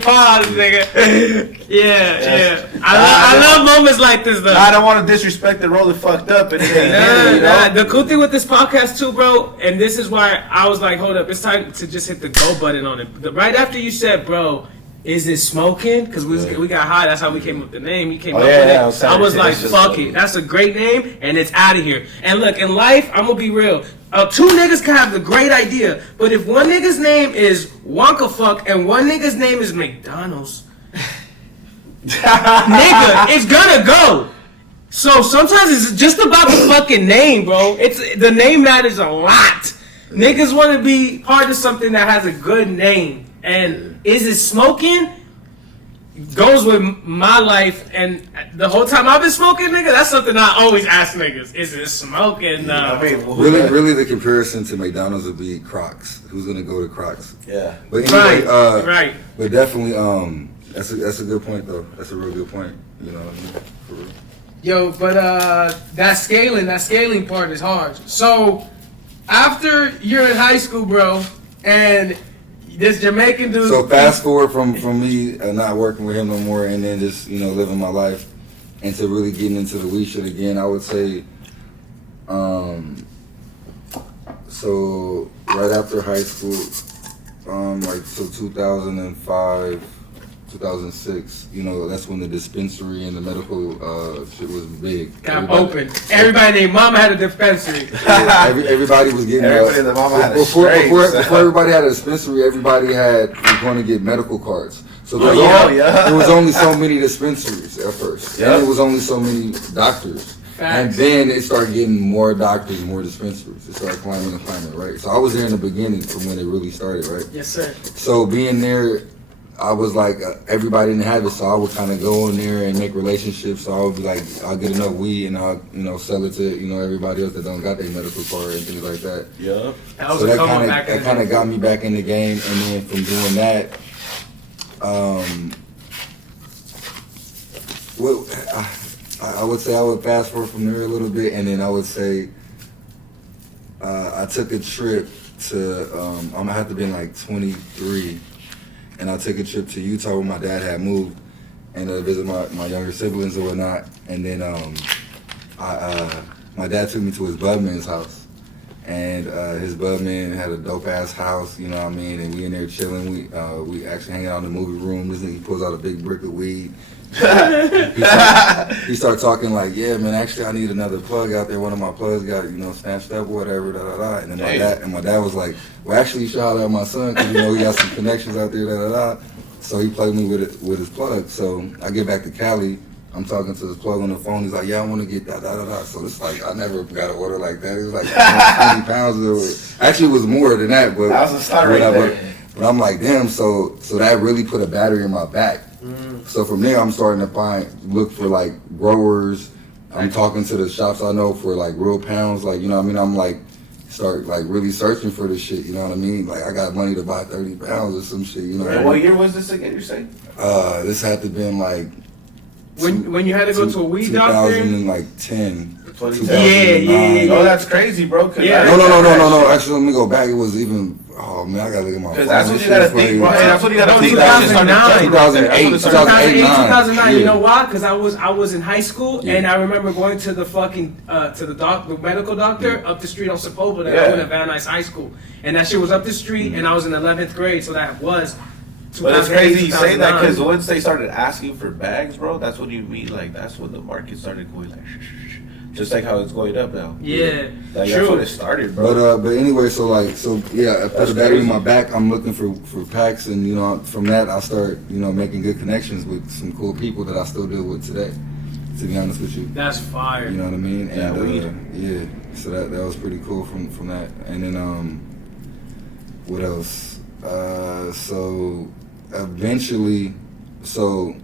part, nigga. Yeah. I love moments like this, though. I don't want to disrespect the roller fucked up. And The cool thing with this podcast, too, bro, and this is why I was like, hold up, it's time to just hit the go button on it. Right after you said, bro, is it Smokin? Because we got high. That's how we came up with the name. He came up with it. I was like, fuck it. That's a great name, and it's out of here. And look, in life, I'm going to be real. Two niggas can have the great idea, but if one nigga's name is Wonka Fuck and one nigga's name is McDonald's, nigga, it's gonna go. So sometimes it's just about the fucking name, bro. The name matters a lot. Niggas want to be part of something that has a good name. And is it Smokin? Goes with my life, and the whole time I've been smoking, nigga, that's something I always ask niggas. Is it Smokin? Really, the comparison to McDonald's would be Crocs. Who's gonna go to Crocs? Yeah. But anyway, right. But definitely, that's a good point though. That's a real good point. You know what I mean? For real. Yo, but that scaling part is hard. So after you're in high school, bro, and this Jamaican dude. So fast forward from me not working with him no more, and then just living my life, and to really getting into the weed shit again. I would say, so right after high school, like so 2005, 2006. That's when the dispensary and the medical shit was big. Got open. Everybody named Mama had a dispensary. Yeah, everybody was getting. Everybody and the mama had a before before everybody had a dispensary, everybody was going to get medical cards. So there was only so many dispensaries at first. Yep. And there was only so many doctors. Facts. And then it started getting more doctors, more dispensaries. It started climbing, right? So I was there in the beginning from when it really started, right? Yes, sir. So being there, I was like, everybody didn't have it, so I would kind of go in there and make relationships. So I would be like, I'll get enough weed and I'll, sell it to, everybody else that don't got their medical card and things like that. Yeah. So that kind of got me back in the game, and then from doing that, I would say I would fast forward from there a little bit, and then I would say I took a trip to, I'm gonna have to be like 23. And I took a trip to Utah where my dad had moved, and visit my younger siblings or whatnot. And then my dad took me to his budman's house, and his budman had a dope ass house, you know what I mean. And we in there chilling. We actually hanging out in the movie room. This nigga pulls out a big brick of weed. He started talking like, yeah, man, actually I need another plug out there. One of my plugs got, snatched up or whatever, da da da. And then my dad was like, well, actually you should holler at my son, because he got some connections out there, da da da. So he plugged me with his plug. So I get back to Cali, I'm talking to his plug on the phone. He's like, yeah, I want to get da da da da. So it's like, I never got an order like that. It was like 20 pounds. Actually, it was more than that, but that was a start right there. But I'm like, damn. So that really put a battery in my back. So from there, I'm starting to look for like growers. I'm talking to the shops I know for like real pounds, like, I'm like, start like really searching for this shit, you know what I mean? Like I got money to buy 30 pounds or some shit, And what year was this again, you're saying? This had to been like... When you had to go to a weed doctor? 2010. 2009. Oh, that's crazy, bro. Yeah. No. Actually, let me go back. It was even... Oh, man, I gotta look at my phone. Because that's what you gotta think, bro. That's what you gotta think. 2009. 2008. You know why? Because I was in high school, and I remember going to the fucking the medical doctor up the street on Sepulveda. I went to Van Nuys High School, and that shit was up the street, and I was in 11th grade, so that was. But it's crazy you say that, because once they started asking for bags, bro, that's what you mean. Like that's when the market started going like. just like how it's going up now. Yeah, Like true. that's when it started, bro. But anyway, so yeah, I put a battery in my back. I'm looking for packs, and you know, from that I start, you know, making good connections with some cool people that I still deal with today. To be honest with you, That's fire. you know what I mean? Yeah, And yeah, so that was pretty cool from that. And then what else? So eventually, so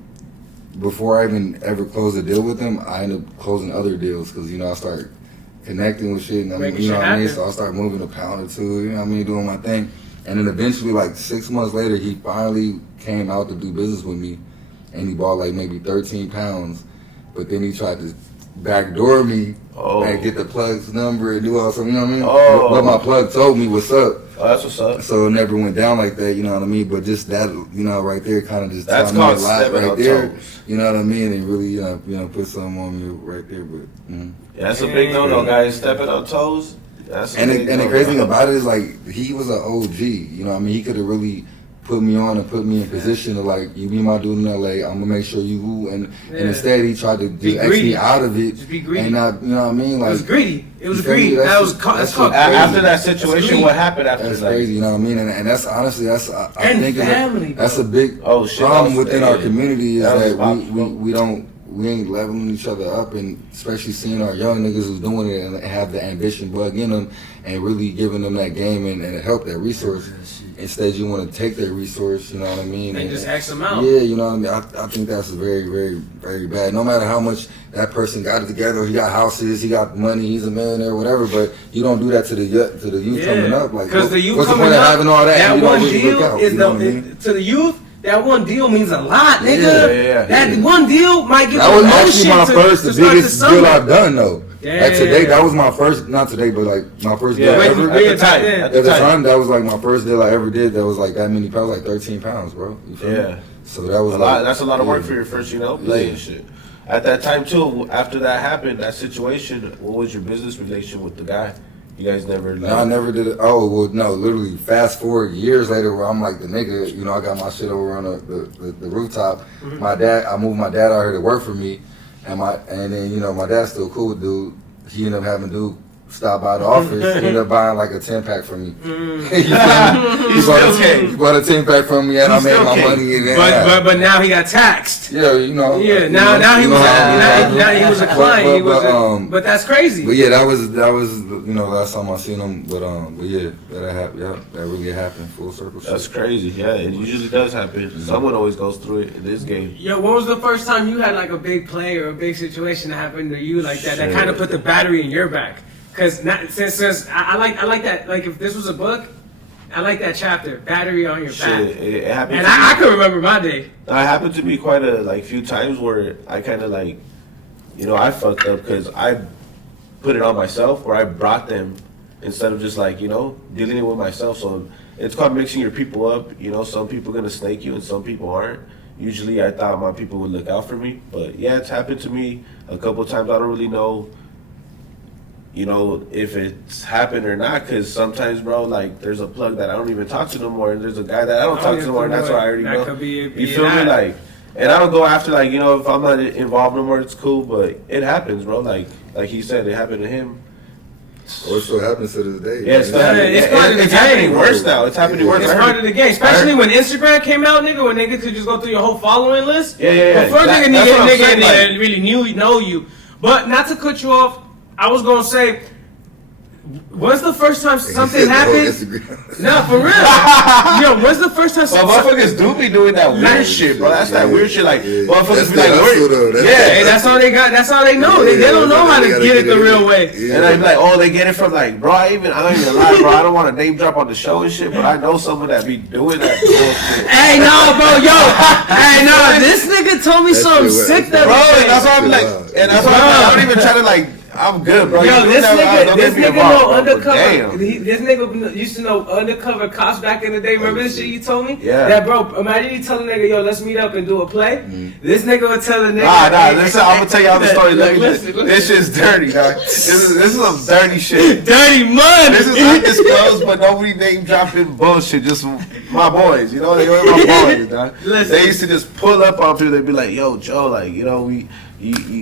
before I even ever closed a deal with them, I ended up closing other deals because, you know, I started connecting with shit, and I mean, Making you know shit what I mean? happen. So I started moving a pound or two, you know what I mean, doing my thing. And then eventually, like 6 months later, he finally came out to do business with me, and he bought like maybe 13 pounds, but then he tried to backdoor me and get the plug's number and do all something, you know what I mean? Oh. But my plug told me what's up. Oh, that's what's up. So it never went down like that, you know what I mean? But just that, you know, right there kind of just That's taught me a called lot stepping right on there. toes. You know what I mean? And really, you know, put something on me right there. But Yeah, that's a big no-no, guys. Stepping on toes. That's a big and the no-no. crazy thing about it is like he was an OG. You know what I mean? He could have really put me on and put me in position to like, you be my dude in LA. I'm gonna make sure you who and instead he tried to Be just X greedy. me out of it. Just be greedy. And not, you know what I mean? It Like was greedy. It was you feel me? greedy. That's That was just- that's that's called just greedy. After that situation, greedy. what happened after that's that? crazy, you know what I mean? And that's honestly, I And think family, that's a big Oh, shit, problem that was- within our community is that was that about- we ain't leveling each other up, and especially seeing our young niggas who's doing it and have the ambition bug in them and really giving them that game and help that resource. Instead, you want to take their resource, you know what I mean? And just X them out. Yeah, you know what I mean? I think that's very, very, very bad. No matter how much that person got it together, he got houses, he got money, he's a millionaire, whatever, but you don't do that to the youth coming up. Like, because the youth what's the coming point of up, having all that? that and you one don't really deal look out, is you know what I mean? to the youth. That one deal means a lot, nigga. Yeah. That one deal might give That was promotion actually my first, to the start biggest the deal summer. I've done though. Yeah. Like today, that was my first, not today, but like my first deal Yeah, ever. at the time. Yeah. At At the time. time, that was like my first deal I ever did. That was like that many pounds, like 13 pounds, bro. You feel me? Yeah. So that was A like, lot. That's a lot of work yeah. for your first, play and shit. At that time too, after that happened, that situation, what was your business relation with the guy? You guys never. No, I never did it. Oh, well, no, literally fast forward years later where I'm like the nigga, you know, I got my shit over on the rooftop. I moved my dad out here to work for me, and then, you know, my dad's still cool with dude. He ended up having dude stop by the office. He ended up buying like a 10-pack from me. You feel me? He bought a 10-pack from me and I made my money in there. But now he got taxed. Yeah, you know. Yeah, now he was now he was a client. But that's crazy. But yeah, that was you know, last time I seen him. But yeah, that happened. Yeah, that really happened. Full circle. That's shit. crazy. Yeah, it usually does happen. Someone always goes through it in this game. Yo, when was the first time you had like a big play or a big situation that happened to you like that? That Shit. kind of put the battery in your back. Cause since I like that. Like if this was a book, I like that chapter. Battery on your Shit, back. it happened. And to I me. can remember my day. It happened to me quite a few times where I kind of like, I fucked up because I put it on myself, or I brought them instead of just like dealing it with myself. So it's called mixing your people up. Some people gonna snake you and some people aren't. Usually I thought my people would look out for me, but yeah, it's happened to me a couple of times. I don't really know. If it's happened or not, because sometimes, bro, like, there's a plug that I don't even talk to no more, and there's a guy that I don't talk to no more, and that's why I already That know. could be You feel me? Like, and I don't go after, like, if I'm not involved no more, it's cool, but it happens, bro. Like he said, it happened to him. Or it still happens to this day. Yeah, it's still happening. it's part of the It's happening game. worse now. It's happening worse. It's I part heard- of the game, especially when Instagram came out, nigga. When niggas could just go through your whole following list. Yeah. Before That's nigga what I'm saying, like- really know you. But not to cut you off, I was gonna say, when's the first time something happened? No, for real. Yo, when's the first time But motherfuckers do be doing that weird shit, bro. That's that weird shit. Like, motherfuckers be like, Hey, that's all they got. That's all they know. They don't know how to get it the real way. and I be like, oh, they get it from like, bro. I don't even lie, bro. I don't want to name drop on the show and shit, but I know someone that be doing that bullshit. Hey, no, bro, yo. Hey, no, this nigga told me something sick that Bro, and that's why I'm like, and that's why I don't even try to like. I'm good, bro. Yo, this nigga know undercover. Damn. This nigga used to know undercover cops back in the day. Remember this shit you told me? Yeah. That, bro, imagine you tell a nigga, yo, let's meet up and do a play. This nigga would tell a nigga. Nah, listen, I'm gonna tell y'all the story. Listen. This shit's dirty, dog. This is some dirty shit. Dirty mud. This is undisclosed, but nobody name dropping bullshit. Just my boys, you know, they were my boys, dog. Listen. They used to just pull up on people. They'd be like, "Yo, Joe, like, you know,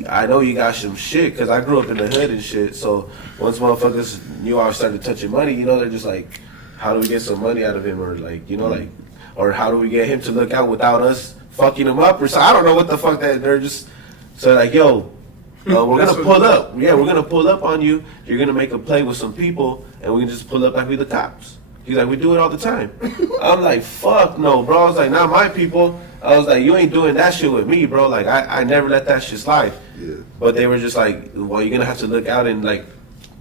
I know you got some shit," because I grew up in the hood and shit. So once motherfuckers knew I started touching money, you know, they're just like, "How do we get some money out of him?" Or like, you know, like, or how do we get him to look out without us fucking him up? Or so I don't know what the fuck that they're just. So like, yo. We're gonna pull up. Yeah, we're gonna pull up on you. You're gonna make a play with some people, and we can just pull up like we the cops. He's like, we do it all the time. I'm like, fuck no, bro. I was like, not my people. I was like, you ain't doing that shit with me, bro. Like, I never let that shit slide. Yeah. But they were just like, well, you're gonna have to look out and like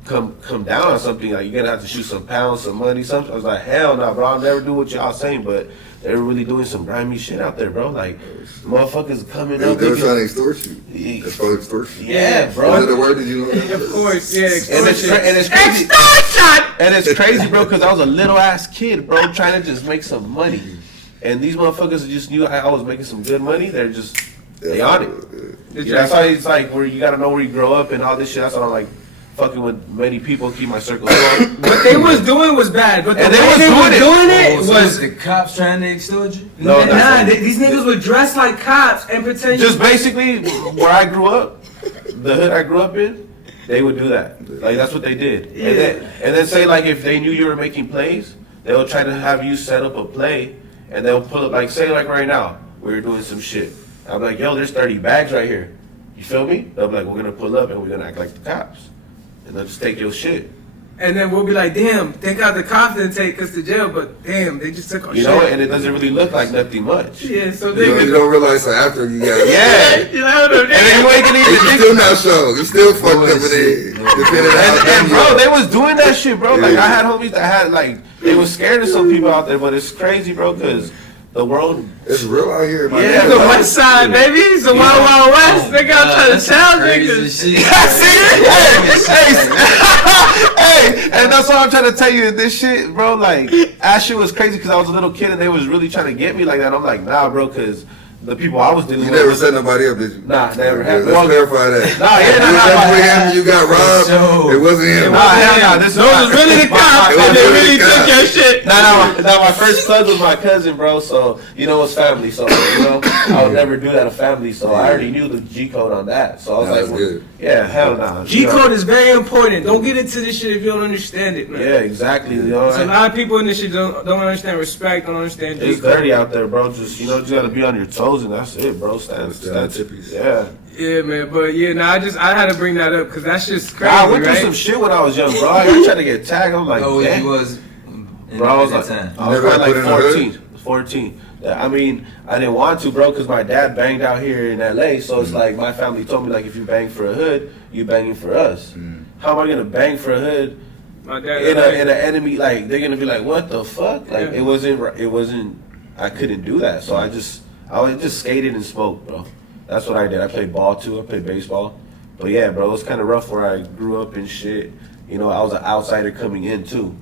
come down on something. Like, you're gonna have to shoot some pounds, some money, something. I was like, hell no, bro. I'll never do what y'all saying. But they were really doing some grimy shit out there, bro. Like, motherfuckers coming up. They were trying to extort you. That's probably extortion. Yeah, bro. Is that the word? Did you know that? Of course, yeah. And it's crazy. And it's crazy, bro, because I was a little ass kid, bro, trying to just make some money. And these motherfuckers just knew I was making some good money. They're just, they on it. Yeah, that's why it's like where you gotta know where you grow up and all this shit. That's why I'm like fucking with many people, keep my circle small. What they was doing was bad, but the And way they was they doing was it. doing it So was the cops trying to extort you? No, nah. that's it. These niggas would dress like cops and pretend. Just basically where I grew up, the hood I grew up in, they would do that. Like that's what they did. Yeah. And then say like if they knew you were making plays, they'll try to have you set up a play, and they'll pull up like say like right now we were doing some shit. I'm like, yo, there's 30 bags right here. You feel me? They'll be like, we're gonna pull up and we're gonna act like the cops, and they'll just take your shit. And then we'll be like, damn, thank God the cops didn't take us to jail, but damn, they just took our You shit. know, and it doesn't really look like nothing much. Yeah, so You they don't realize that after you got it. Yeah. You know, And then you ain't gonna You even still not show. You still fucked up with it. Depending on how and dumb you bro, are. they was doing that shit, bro. Like Yeah. I had homies that had like they was scared of some people out there, but it's crazy, bro, because the world. It's real out here, man. Yeah, It's the west side, baby. It's the Wild Wild West. They got trying to tell Crazy niggas. shit. Hey, and that's what I'm trying to tell you. This shit, bro, like that shit was crazy because I was a little kid and they was really trying to get me like that. I'm like, nah, bro, because the people I was dealing You with. never set nobody up, did you? Nah, never Okay, happened. let's clarify that. Nah, yeah, It nah, was nah, definitely nah. him. You got robbed. Sure. It wasn't him. Nah, hell nah, this Those was really the cops, It was and they really really the took cops. your shit. Nah, my first thug was my cousin, bro. So you know it's family. So you know I would never do that to family. So I already knew the G code on that. So I was Nah, like, that's good. yeah, hell nah. G You know? code is very important. Don't get into this shit if you don't understand it, man. Yeah, exactly. You know, So a lot of people in this shit don't understand respect, don't understand G it's code. dirty out there, bro. Just you know, just gotta be on your toes, and that's it, bro. Stay on Stand tippies. Yeah. Yeah, man. But yeah, I had to bring that up because that's just crazy, I went through right? some shit when I was young, bro. I tried to get tagged. I'm like, Oh, damn. you was in Bro, I was at like, the time. I was Never probably put in like the 14. 14. I mean, I didn't want to, bro, because my dad banged out here in LA. So it's like my family told me, like, if you bang for a hood, you banging for us. How am I gonna bang for a hood My dad, in an enemy? Like they're gonna be like, what the fuck? Like Yeah. it wasn't. I couldn't do that. So I just skated and smoked, bro. That's what I did. I played ball too. I played baseball. But yeah, bro, it was kind of rough where I grew up and shit. You know, I was an outsider coming in too.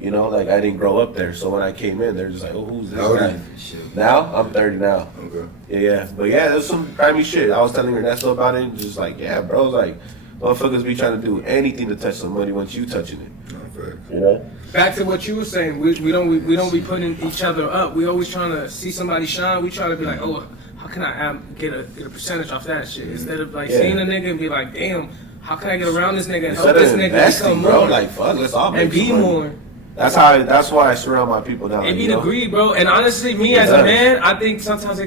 You know, like I didn't grow up there. So when I came in, they're just like, oh, who's this How old are guy? you? Now I'm 30 now. Okay. Yeah. But yeah, there's some grimy shit. I was telling Ernesto about it. And just like, yeah, bro, like motherfuckers be trying to do anything to touch some money once you touching it. No, facts. You know? back to what you were saying, we don't be putting each other up. We always trying to see somebody shine. We try to be like, oh, how can I get a percentage off that shit? Instead of like Yeah. seeing a nigga and be like, damn, how can I get around this nigga and help Instead of this nigga investing, become bro, more like fuck, let's all make and be some money. more? That's why I surround my people now. It be you the know? greed, bro. And honestly, me It as a does. man, I think sometimes I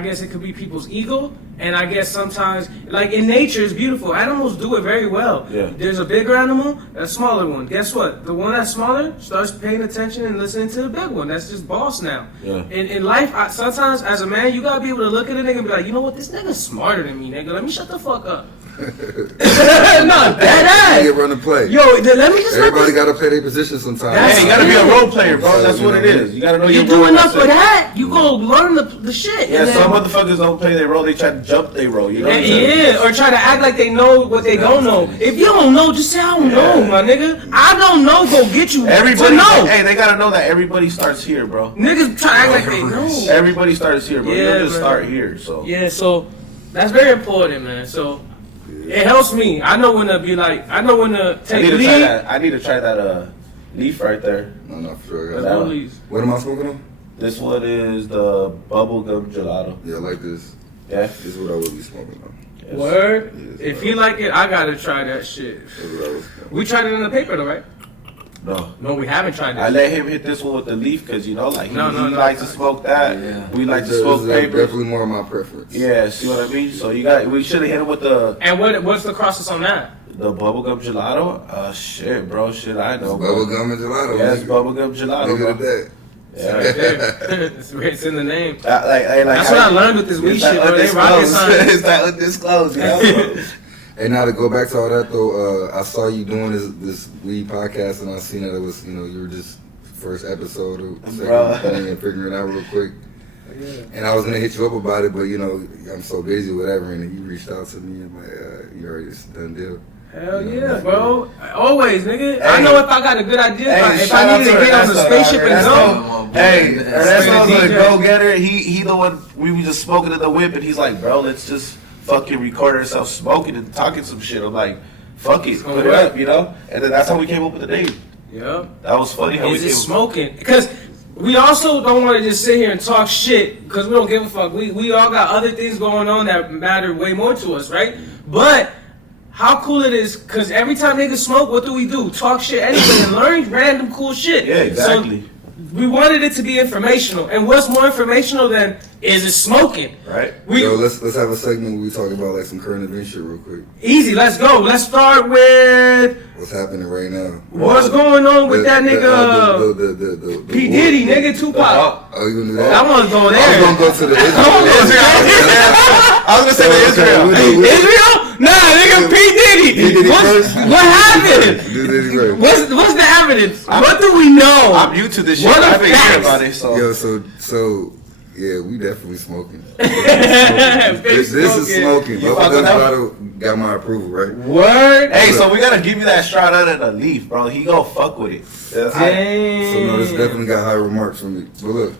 guess it could be people's ego. And I guess sometimes, like in nature, it's beautiful. Animals do it very well. Yeah. There's a bigger animal, a smaller one. Guess what? The one that's smaller starts paying attention and listening to the big one. That's just boss now. Yeah. In life, sometimes as a man, you gotta be able to look at a nigga and be like, you know what? This nigga's smarter than me, nigga. Let me shut the fuck up. Nah, bad You ass. get run the play. Yo, then let me just let Everybody this. got to play their position sometimes. Hey, you gotta be a role player, bro. That's what it is. You gotta know You your do role. enough That's of it. that, you go learn the shit. Yeah, and some then- motherfuckers don't play their role. They try to jump their role. You know what I'm saying? Yeah, or try to act like they know what they don't know. If you don't know, just say I don't know, my nigga. I don't know. Go get you Everybody, to know. hey, they gotta know that everybody starts here, bro. Niggas try to act like they know. Everybody starts here, bro. You Yeah, don't just man. start here. So Yeah, so that's very important, man. So it helps me. I know when to be like. I know when to I take need to try lead. that. I need to try that leaf right there. No, for sure. That No one. leaves. What am I smoking on? This one is the bubblegum gelato. Yeah, I like this. Yeah. This is what I would be smoking on. Yes. Word. Yes, If he like it, I gotta try that shit. That's what I was smoking. We tried it in the paper though, right? No. No, we haven't tried I it. let him hit this one with the leaf because, you know, like, he No. likes to smoke that. Yeah. We like to This smoke is papers. definitely more my preference. Yeah, see what I mean? So we should have hit him with the And what's the process on that? bubblegum gelato. Shit, bro. Shit, I know. Bro. Bubble gum and gelato. Yeah, it's nigga. bubblegum gelato, Look bro. at that. Yeah. Right there. it's in the name. Like, That's what I learned with this weed it's shit, bro. They rocket undisclosed. science. It's that undisclosed, you know? And now to go back to all that though, I saw you doing this weed podcast, and I seen that it was, you know, you were just first episode of Bruh. second thing and figuring it out real quick. And I was gonna hit you up about it, but you know, I'm so busy, whatever. And then you reached out to me and like, you already it's a done deal. Hell You know, yeah, like, bro. Always, nigga. Hey. I know if I got a good idea, Hey, if shout I out needed to to get on the Ernesto, spaceship and Ernesto. go. Hey, that's Straight the DJ. go-getter. He the one, we was just smoking in the whip, and he's like, bro, let's just fucking record ourselves smoking and talking some shit. I'm like, fuck it, put it up, you know? And then that's how we came up with the name. Yeah. That was funny how Is we it came smoking? Because we also don't want to just sit here and talk shit because we don't give a fuck. We all got other things going on that matter way more to us, right? But how cool it is, because every time niggas smoke, what do? Talk shit anyway and learn random cool shit. Yeah, exactly. So we wanted it to be informational. And what's more informational than is it smoking? Right? We Yo, let's have a segment where we talk about like some current event shit real quick. Easy, let's go. Let's start with What's happening right now? what's going on with that nigga The P. Diddy, nigga, Tupac. Oh, you gonna do that? I want to go I was there. gonna go to the I was gonna say the Israel. Israel? Nah, nigga, P. Diddy. Diddy first? What happened? Do Diddy first. What's the evidence? What do we know? I'm new to this shit. What I are haven't heard facts? about it, so. Yo, so yeah, we definitely smoking. Big This is smoking. You Bubba fucking up? Gelato got my approval, right? Word. Hey, so we gotta give you that straight out of the leaf, bro. He gonna fuck with it. That's how- Dang. So no, this definitely got high remarks from me. But look,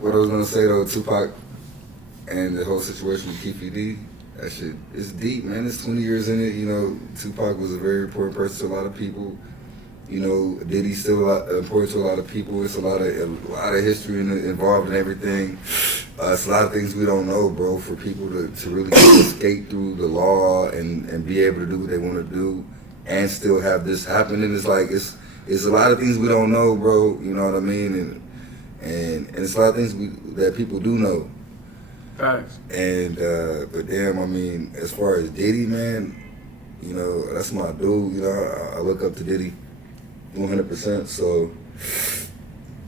what I was gonna say though, Tupac and the whole situation with Keefe D, that shit is deep, man. It's 20 years in it. You know, Tupac was a very important person to a lot of people. You know, Diddy's still important to a lot of people. It's a lot of history involved in everything. It's a lot of things we don't know, bro. For people to really skate through the law and be able to do what they want to do and still have this happening, it's like it's a lot of things we don't know, bro. You know what I mean? And it's a lot of things that people do know. Facts. And but damn, I mean, as far as Diddy, man, you know, that's my dude. You know, I look up to Diddy 100%. So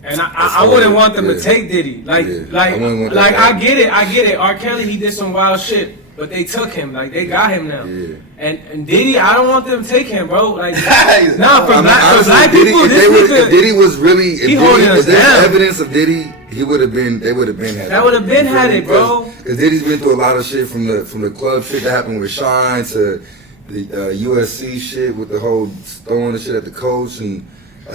And I wouldn't want them to take Diddy. I wouldn't want that. I get it. R. Kelly, he did some wild shit, but they took him. Like, they got him now. yeah. And Diddy, I don't want them to take him, bro. Like, nah, I for mean, black honestly, people, if Diddy was really, he holding us if there's down. evidence of Diddy, they would have been had That would have been had it, bro. Because Diddy's been through a lot of shit from the club shit that happened with Shine to the USC shit with the whole throwing the shit at the coach, and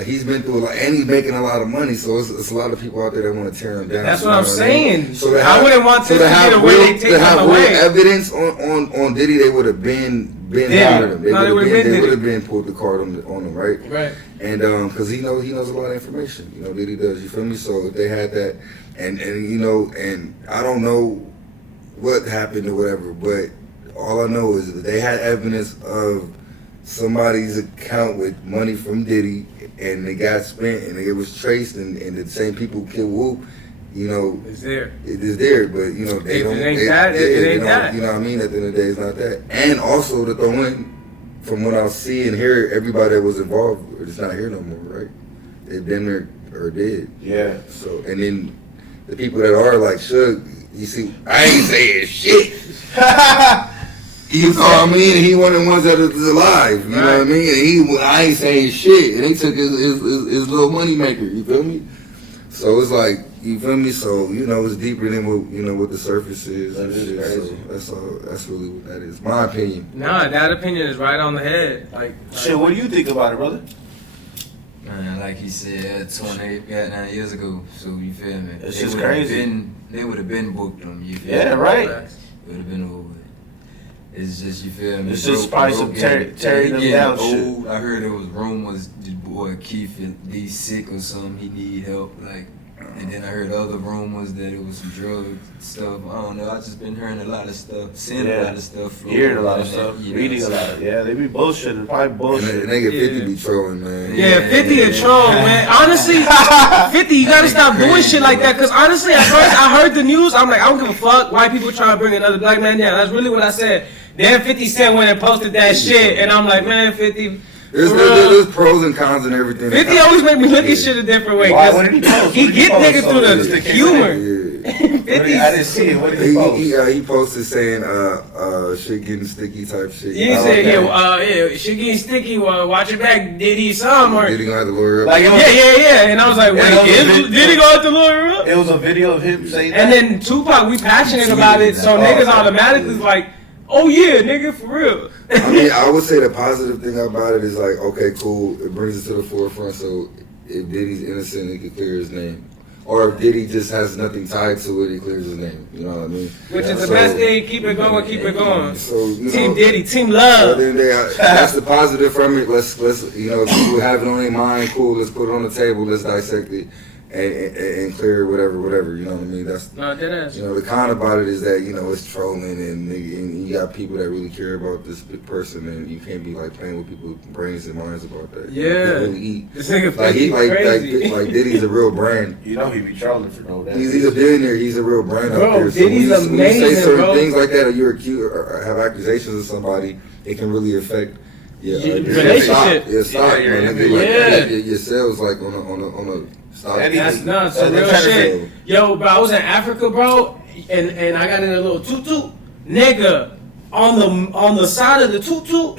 he's been through a lot, and he's making a lot of money. So it's a lot of people out there that want to tear him down. That's you what know I'm saying. So to I wouldn't want so them to get away, they take to him have real away. evidence on Diddy, they would have been Diddy. after him. They No, would they have would've been been pulled the card on him, right? Right. And because he knows a lot of information, you know, Diddy does. You feel me? So if they had that, and you know, and I don't know what happened or whatever, but all I know is that they had evidence of somebody's account with money from Diddy, and it got spent, and it was traced, and the same people who killed Whoop, you know, It's there. it is there, but you know they If don't. it ain't they, that, they, it you ain't know, that. You know what I mean? At the end of the day, it's not that. And also to throw in, from what I see and hear, everybody that was involved is not here no more, right? They've been there or dead. Yeah. So and then the people that are like Suge, you see, I ain't saying shit. You know what I mean? And he one of the ones that is alive. You know what I mean? And I ain't saying shit. And they took his little money maker. You feel me? So it's like, you feel me? So you know, it's deeper than what the surface is. That and is shit. crazy. So that's all. That's really what that is. My opinion. Nah, that opinion is right on the head. Like Shit, what do you think about it, brother? Man, like he said, 28 goddamn years ago. So you feel me? It's They just would've crazy. They would have been booked them. You feel Yeah, me? right. It would have been over with. It's just, you feel me? It's just probably some tearing them down shit. I heard there was rumors the boy Keith D sick or something. He need help. Like And then I heard other rumors that it was some drug stuff. I don't know. I just been hearing a lot of stuff, seeing a lot of stuff, hearing a lot of stuff, reading a lot. Yeah, they be bullshitting, probably bullshit. And nigga 50 be trolling, man. Yeah, 50 a troll, man. Honestly, 50, you gotta stop doing shit like that. Cause honestly, at first I heard the news, I'm like, I don't give a fuck. White people trying to bring another black man down. That's really what I said. Then 50 Cent went and posted that shit, and I'm like, man, 50. There's pros and cons and everything. 50 always make me look at shit a different way. Why? What did he post? He get niggas through the humor. Yeah. 50, I didn't see it. What did he post? He posted saying, shit getting sticky type shit. he said, yeah, shit getting sticky. Watch it back. Did he some or? Did he go have to lawyer up? Like, Yeah. And I was like, wait, did he go at the lawyer up? It was a video of him saying that. And then Tupac, we passionate about it, so niggas automatically like, oh yeah, nigga, for real. I mean, I would say the positive thing about it is like, okay, cool. It brings it to the forefront. So if Diddy's innocent, he could clear his name. Or if Diddy just has nothing tied to it, he clears his name. You know what I mean? Which is the best thing. Keep it going. Keep it going. So, Team Diddy, Team Love. That's the positive from it. Let's if people have it on their mind, cool. Let's put it on the table. Let's dissect it. And clear whatever, you know what I mean? That's the con about it is that it's trolling and you got people that really care about this person and you can't be like playing with people's brains and minds about that. Yeah, really eat. This nigga crazy. Like Diddy's a real brand. He be trolling for no damn. He's a billionaire. He's a real brand out there. So Diddy's amazing, when you say certain bro. things like that, or you're accused or have accusations of somebody, it can really affect. Your relationship. Your stock, your sales, like on a. That's nuts. Some real shit. Yo, bro, I was in Africa, bro, and I got in a little tutu, nigga. On the side of the tutu,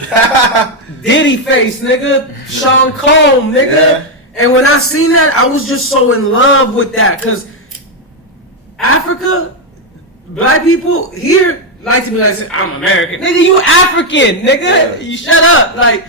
Diddy face, nigga, Sean Combs, nigga. Yeah. And when I seen that, I was just so in love with that, cause Africa, black people here like to be like, I'm American, nigga. You African, nigga. Yeah. You shut up, like.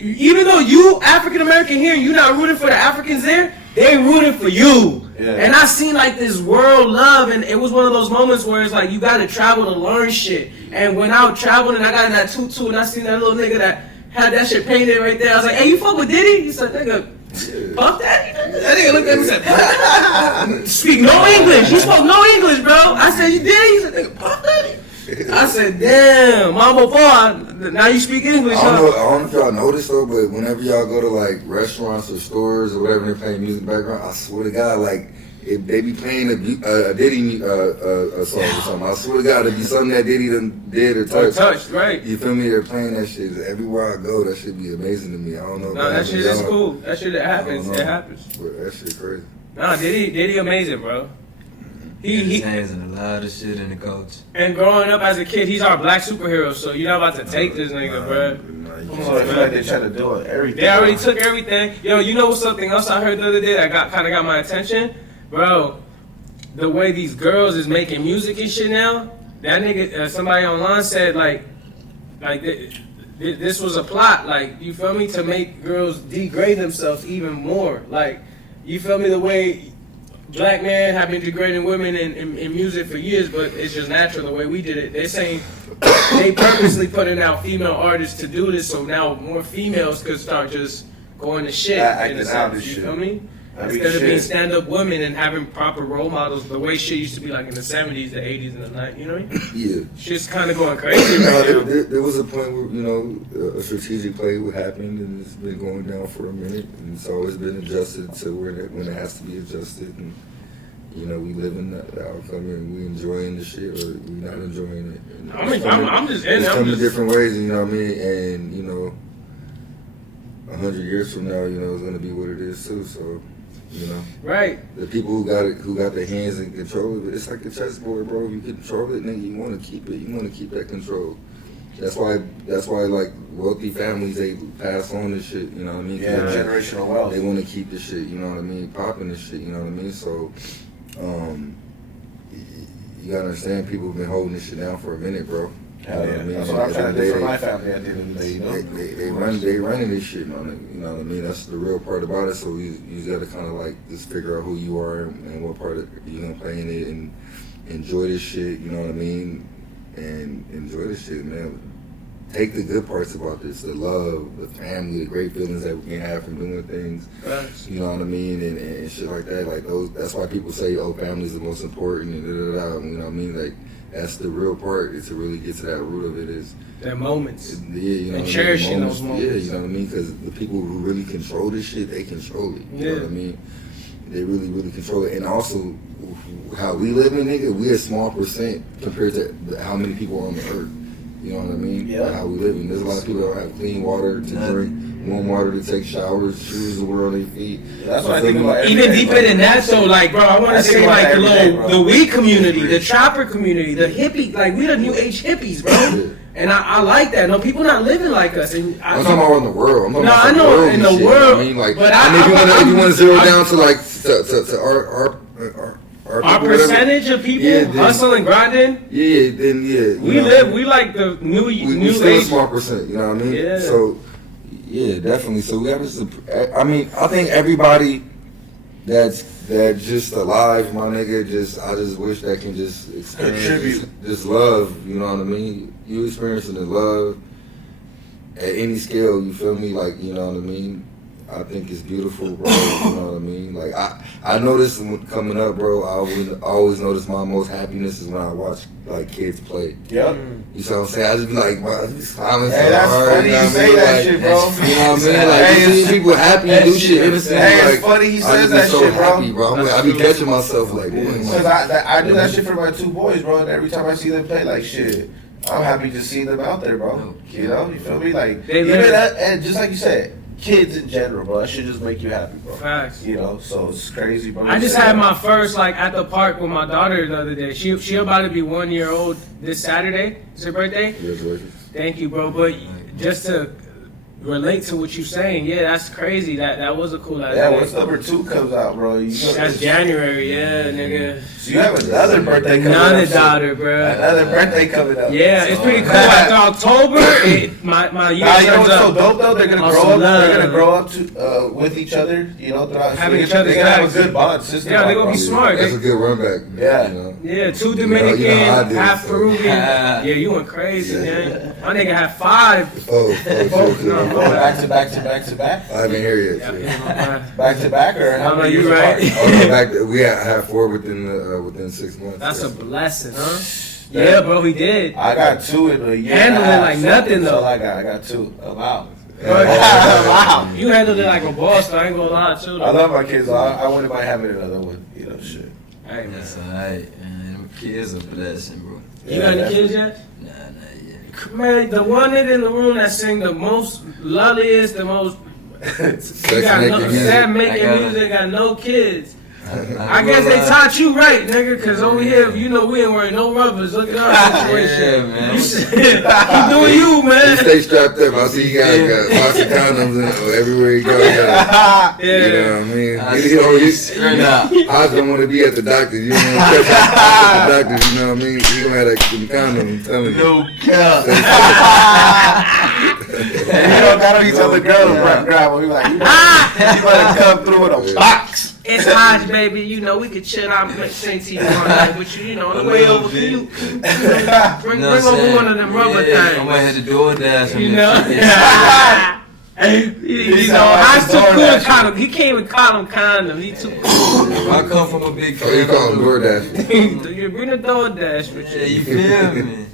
Even though you African American here, you not rooting for the Africans there, they rooting for you. Yeah. And I seen like this world love, and it was one of those moments where it's like you gotta travel to learn shit. And when I was traveling and I got in that tutu and I seen that little nigga that had that shit painted right there, I was like, hey, you fuck with Diddy? He said, nigga, Puff Daddy? That nigga looked at me and said, Puff Daddy? Speak no English. He spoke no English, bro. I said, you Diddy? He said, nigga, Puff Daddy? I said, damn, Mama Paul, now you speak English, I don't know if y'all noticed though, but whenever y'all go to like restaurants or stores or whatever, they're playing music background, I swear to God, like, if they be playing a Diddy a song or something, I swear to God, it'd be something that Diddy done did or touched. Right. You feel me? They're playing that shit. Everywhere I go, that shit be amazing to me. I don't know. No, that shit is cool. That shit happens. It happens. But that shit crazy. Nah, Diddy amazing, bro. He hands in a lot of shit in the culture. And growing up as a kid, he's our black superhero, so you're not about to take this nigga, bro. Come on, I feel like they trying to do everything. They already took everything. Yo, you know something else I heard the other day that kind of got my attention? Bro, the way these girls is making music and shit now, that nigga, somebody online said, like this was a plot, like, you feel me, to make girls degrade themselves even more. Like, you feel me, the way black men have been degrading women in music for years, but it's just natural the way we did it. They're saying they purposely putting out female artists to do this, so now more females could start just going to shit in a sense. You feel me? Instead of being stand-up women and having proper role models, the way shit used to be like in the 70s, the 80s, and the 90s, you know what I mean? Yeah. Shit's kind of going crazy right now. There was a point where, a strategic play would happen, and it's been going down for a minute, and it's always been adjusted to when it has to be adjusted, and, we live in the outcome, and we enjoying the shit, or we not enjoying it. And I'm just in it. It's coming different ways, you know what I mean? And, 100 years from now, it's going to be what it is, too, so... Right. The people who got their hands in control of it, it's like a chessboard, bro. You control it, nigga. You want to keep it. You want to keep that control. That's why, like, wealthy families, they pass on this shit. You know what I mean? Yeah, generational wealth. They want to keep this shit. You know what I mean? Popping this shit. You know what I mean? So, you gotta understand, people have been holding this shit down for a minute, bro. Hell yeah. That's what I'm trying to do for my family at the end of the day, They running this shit, man. You know what I mean? That's the real part about it. So you got to kind of like just figure out who you are and what part you're gonna play in it, and enjoy this shit. You know what I mean? And enjoy this shit, man. take the good parts about this, the love, the family, the great feelings that we can have from doing things. Right. You know what I mean, and shit like that. Like those, that's why people say, "Oh, family's the most important." And You know what I mean? Like that's the real part. Is to really get to that root of it. Is Their moments. yeah, you know, And what I mean? cherishing those moments. Yeah, you know what I mean? Because the people who really control this shit, they control it. You know what I mean? They really, really control it. And also, how we live in, nigga, we a small percent compared to how many people are on the earth. You know what I mean? Yeah. How we live in. There's a lot of people that don't have clean water to drink, warm water to take showers, shoes to wear on their feet. That's what I think about. Even deeper than that, so like, bro, I want to say like the weed community, the chopper community, the hippie, like we the new age hippies, bro. Yeah. And I like that. No, people not living like us. And I'm talking about in the world. I'm talking No, about I know world in and the shit, you know world, what I mean, like, but and if you want to zero down to like to our our people, percentage of people Yeah, then- hustling, grinding, yeah, then yeah, we live. We like the new we still a age. small percent. You know what I mean? Yeah. So yeah, definitely. So we have to. I mean, I think everybody that's just alive, my nigga. I just wish that can just experience Contribute. just love. You know what I mean? You experiencing the love at any scale. You feel me? Like, you know what I mean? I think it's beautiful, bro. You know what I mean? Like I noticed when coming up, bro. I always notice my most happiness is when I watch like kids play. Yep. You see what I'm saying? I just be like, wow, smiling so Hey, that's hard. funny You know you what I say mean? that Like, shit, bro. You know what I mean? Like, Hey, you see people happy and do shit innocent. Hey, like, it's funny he I says just be that so shit, bro. happy, bro. I be catching myself like, boy, Because I do that shit for my two boys, bro. And every time I see them play, like shit, I'm happy to see them out there, bro. You know, you feel me? Like They even live- that, and just like you said, kids in general, bro. That should just make you happy, bro. Facts. You know, so it's crazy, bro. I just had my first like at the park with my daughter the other day. She about to be 1 year old this Saturday. It's her birthday. Congratulations. Thank you, bro. But just to relate to what you're saying, yeah, that's crazy. That was a cool idea. Yeah, once number 2 comes out, bro. You know, That's January, yeah, nigga. So you have another birthday coming up. Another so- daughter, bro. Another birthday coming up. Yeah, it's pretty cool. After October, my year Nah, you know turns what's so up. dope though? They're gonna Also grow up. love. They're gonna grow up to with each other. You know, throughout. Having so each other's they're gonna have backs. a good bond system. Yeah, they're gonna be bro. smart. That's a good run back. Yeah. You know? Yeah, 2 You know Dominican, how I did, half so. Peruvian. Yeah, you went crazy, man. My nigga had 5. Oh, No, Going back to back to back to back, I haven't heard yet. Yeah, shit. yeah, back to back, or how I know many you years right. apart? Oh, no, back we had 4 within 6 months. that's a blessing, huh? Yeah, bro, he did. I got 2 in a year. Handle and a it half, like so- nothing, so though. I got 2. Oh, wow. Wow. You handled it like a boss, though. I ain't gonna lie, too. I love my kids. I wouldn't mind having another one. You know, shit. Hey, man. That's alright, man. Them kids a blessing, bro. You got any kids yet? Nah, not yet. Man, the one nigga in the room that sing the most lulliest, the most sad making music, got no kids. I guess they taught you right, nigga, because over here, you know, we ain't wearing no rubbers. Look at our situation. Yeah, man. You should keep doing you, You man. stay strapped up. I see you guys got lots of condoms everywhere you go. You got, Yeah. you know what I mean? I You know, you, Straight up. I don't want to be at the doctor's. You don't want to at the doctor's. You know what I mean? You gonna have that condom. I'm telling you. No cap. You don't gotta be telling the girl to grab. We like, you better come through with a box. It's hot, baby. You know, we could chill out, sing TV all night with you. You know, on the way over, can you bring You know what I'm over saying? one of them rubber Yeah, I'm things? gonna hit the door dash. You know? You know, Hot's too cool to call him. He can't even call him condom. He too cool. I come from a big So you call him DoorDash. You bring the DoorDash with Yeah, you. you feel me?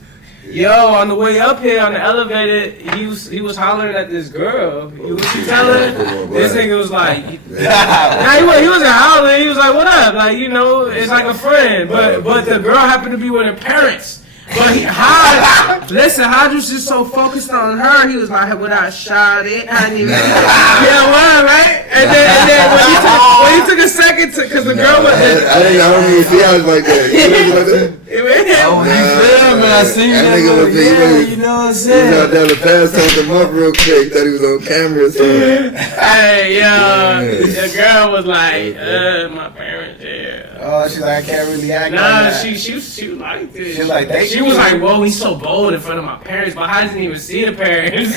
Yo, on the way up here on the elevator, he was hollering at this girl. What you tell her? This nigga was like, nah, he wasn't hollering. He was like, what up? Like, you know, it's like a friend. But the girl happened to be with her parents. But listen, Hodges is so focused on her. He was like, "What I shot it, honey." Yeah, well, right? And then when he took a second to, because the girl was. I don't even see how it's like that. You know what I'm saying? Oh, you feel me? I seen That that nigga little was- yeah, you know what I'm He was saying? out down the pass, told him up real quick. Thought he was on camera or something. Hey, yo, the girl was like, my parents, yeah. Oh, she's like, I can't really act. Nah, like that. she liked it. She like, thank she you. was like, whoa, he's so bold in front of my parents, but I didn't even see the parents.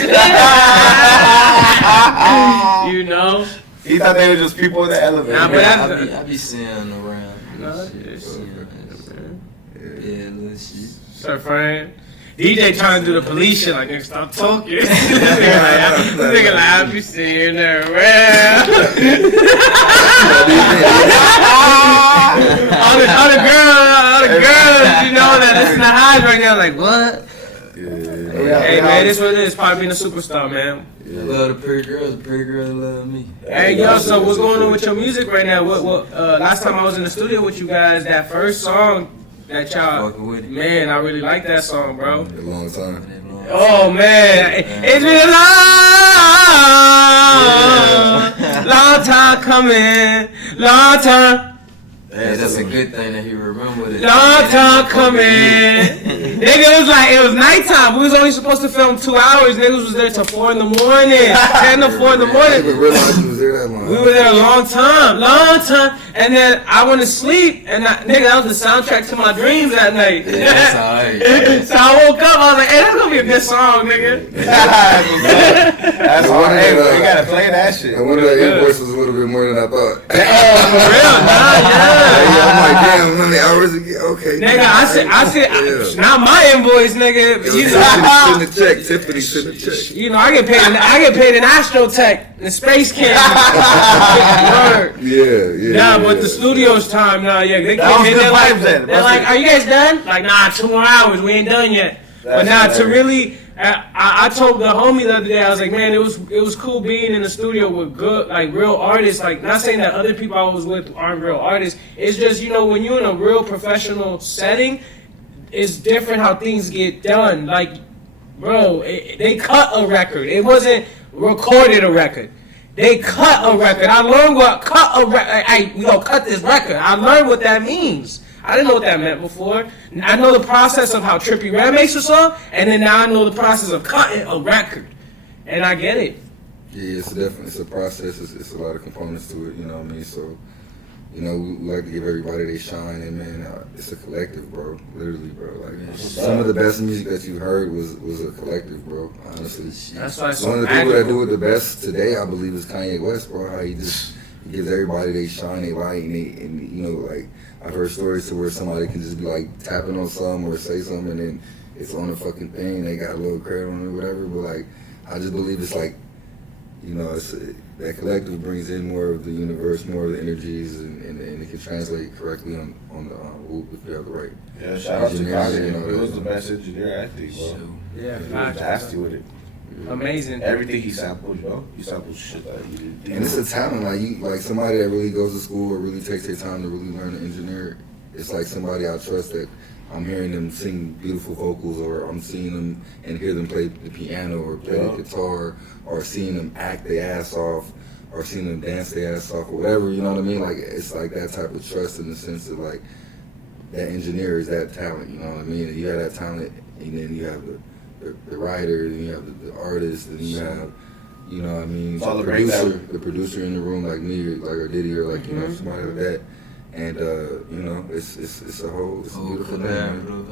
You know? He thought they were just people in the elevator. Nah, but that's- I be seeing around. No, Shit, it's- seeing, yeah, little shit. Sir Fran. DJ trying to do the police shit, like, nigga, stop talking. This nigga like, I be seeing her around. all the girls, you know, that listen to Highs right now, like, what? Hey, man, this what it is, probably being a superstar, man. I love the pretty girls love me. Hey, yo, so what's going on with your music right now? What? Last time I was in the studio with you guys, that first song that y'all, man, I really like that song, bro. A long time. Oh man, it's been a long time coming, long time. Hey, that's a good thing that he remembered it. Long time coming. Nigga, it was nighttime. We was only supposed to film 2 hours. Niggas was there till 4 in the morning, 10 to 4 in the I morning. didn't even realize you was there that long. We were there a long time. And then I went to sleep, and nigga, that was the soundtrack to my dreams that night. Yeah, that's alright. So I woke up, I was like, hey, that's gonna be a good song, nigga. That's all. Hey, bro, you gotta play that shit. I wonder that invoice was a little bit more than I thought. Oh, for real? Nah. Yeah, I'm like, damn, how many hours again? Okay. Nigga, I said, not my invoice, nigga. You know, Send the check. Tiffany send the check. you know, I get paid in Astrotech and Space Camp. Yeah. Nah, but the studio's time now, yeah. They came in, they're like, are you guys done? Like, nah, 2 more hours, we ain't done yet. But now to really, I told the homie the other day, I was like, man, it was cool being in the studio with good, like, real artists. Like, not saying that other people I was with aren't real artists. It's just, you know, when you're in a real professional setting, it's different how things get done. Like, bro, they cut a record. It wasn't recorded a record. They cut a record. I learned what cut a record. Hey, we gonna cut this record. I learned what that means. I didn't know what that meant before. I know the process of how Trippie Redd makes a song, and then now I know the process of cutting a record. And I get it. Yeah, it's a process. It's a lot of components to it, you know what I mean? So, you know, we like to give everybody their shine, and man, it's a collective, bro. Literally, bro. Like, some of the best music that you heard was a collective, bro. Honestly. That's why it's so one of the people magical. that do it the best today, I believe, is Kanye West, bro. How he gives everybody their shine, their light, and you know, like, I've heard stories to where somebody can just be like tapping on something or say something, and then it's on the fucking thing. They got a little credit on it or whatever. But like, I just believe it's like, you know, that collective brings in more of the universe, more of the energies, and it can translate correctly on the whoop if you have the right. Yeah, shout out to engineers, Kanye. you know, He was the best engineer, I think, bro. Yeah, He was nasty with it. amazing. Everything he sampled, bro. He sampled shit that he did. And it's a talent, like somebody that really goes to school or really takes their time to really learn to engineer. It's like somebody I trust that I'm hearing them sing beautiful vocals, or I'm seeing them and hear them play the piano or play the guitar, or seeing them act their ass off, or seeing them dance their ass off, or whatever. You know what I mean? Like, it's like that type of trust in the sense that like that engineer is that talent. You know what I mean? And you have that talent, and then you have the writer, and you have the artist, and you have, you know what I mean, the producer in the room like me, like or Diddy, or like, you know, somebody like that. And you know, it's a beautiful thing, man.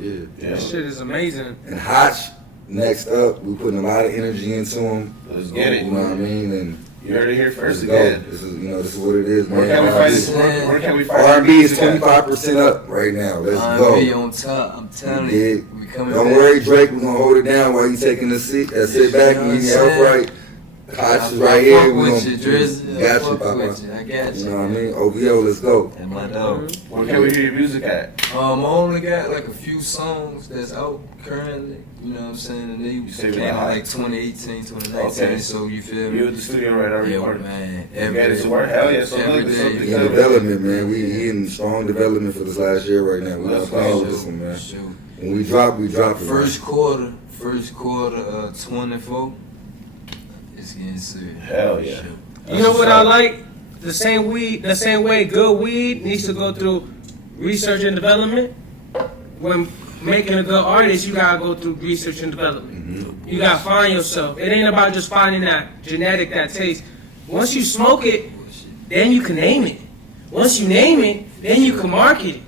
Yeah. That shit is amazing. And Hotch, next up, we putting a lot of energy into him. Let's get it. You know what I mean? And you heard it here first let's again. go. This is what it is, man. Where can we find R&B is 25% up right now. Let's go. R&B on top. I'm telling you. We coming Don't back. worry, Drake. We're gonna hold it down while you taking the seat. Sit back and get your health right. Hotch is right here. We with you, gonna Drizzy. got I you, fuck Papa. with you. I got You you. know what I mean? OVO, let's go. And my dog. Where can we hear your music at? I only got like a few songs that's out currently. You know what I'm saying? And they say we came out got like 2018, 2019. Okay. So you feel me? You at the studio right now Yeah, recording. man. You got it to work? Hell yeah. So Every look, day. something We in good. development, man. We in strong development for this last year right now. We're not Let's playing go. with this one, man. Shoot. When we drop it. First quarter 24. It's getting serious. Hell yeah. Shoot. You know what I like? The same way good weed needs to go through research and development. When making a good artist, you gotta go through research and development. You gotta find yourself. It ain't about just finding that genetic, that taste. Once you smoke it, then you can name it. Once you name it, then you can market it.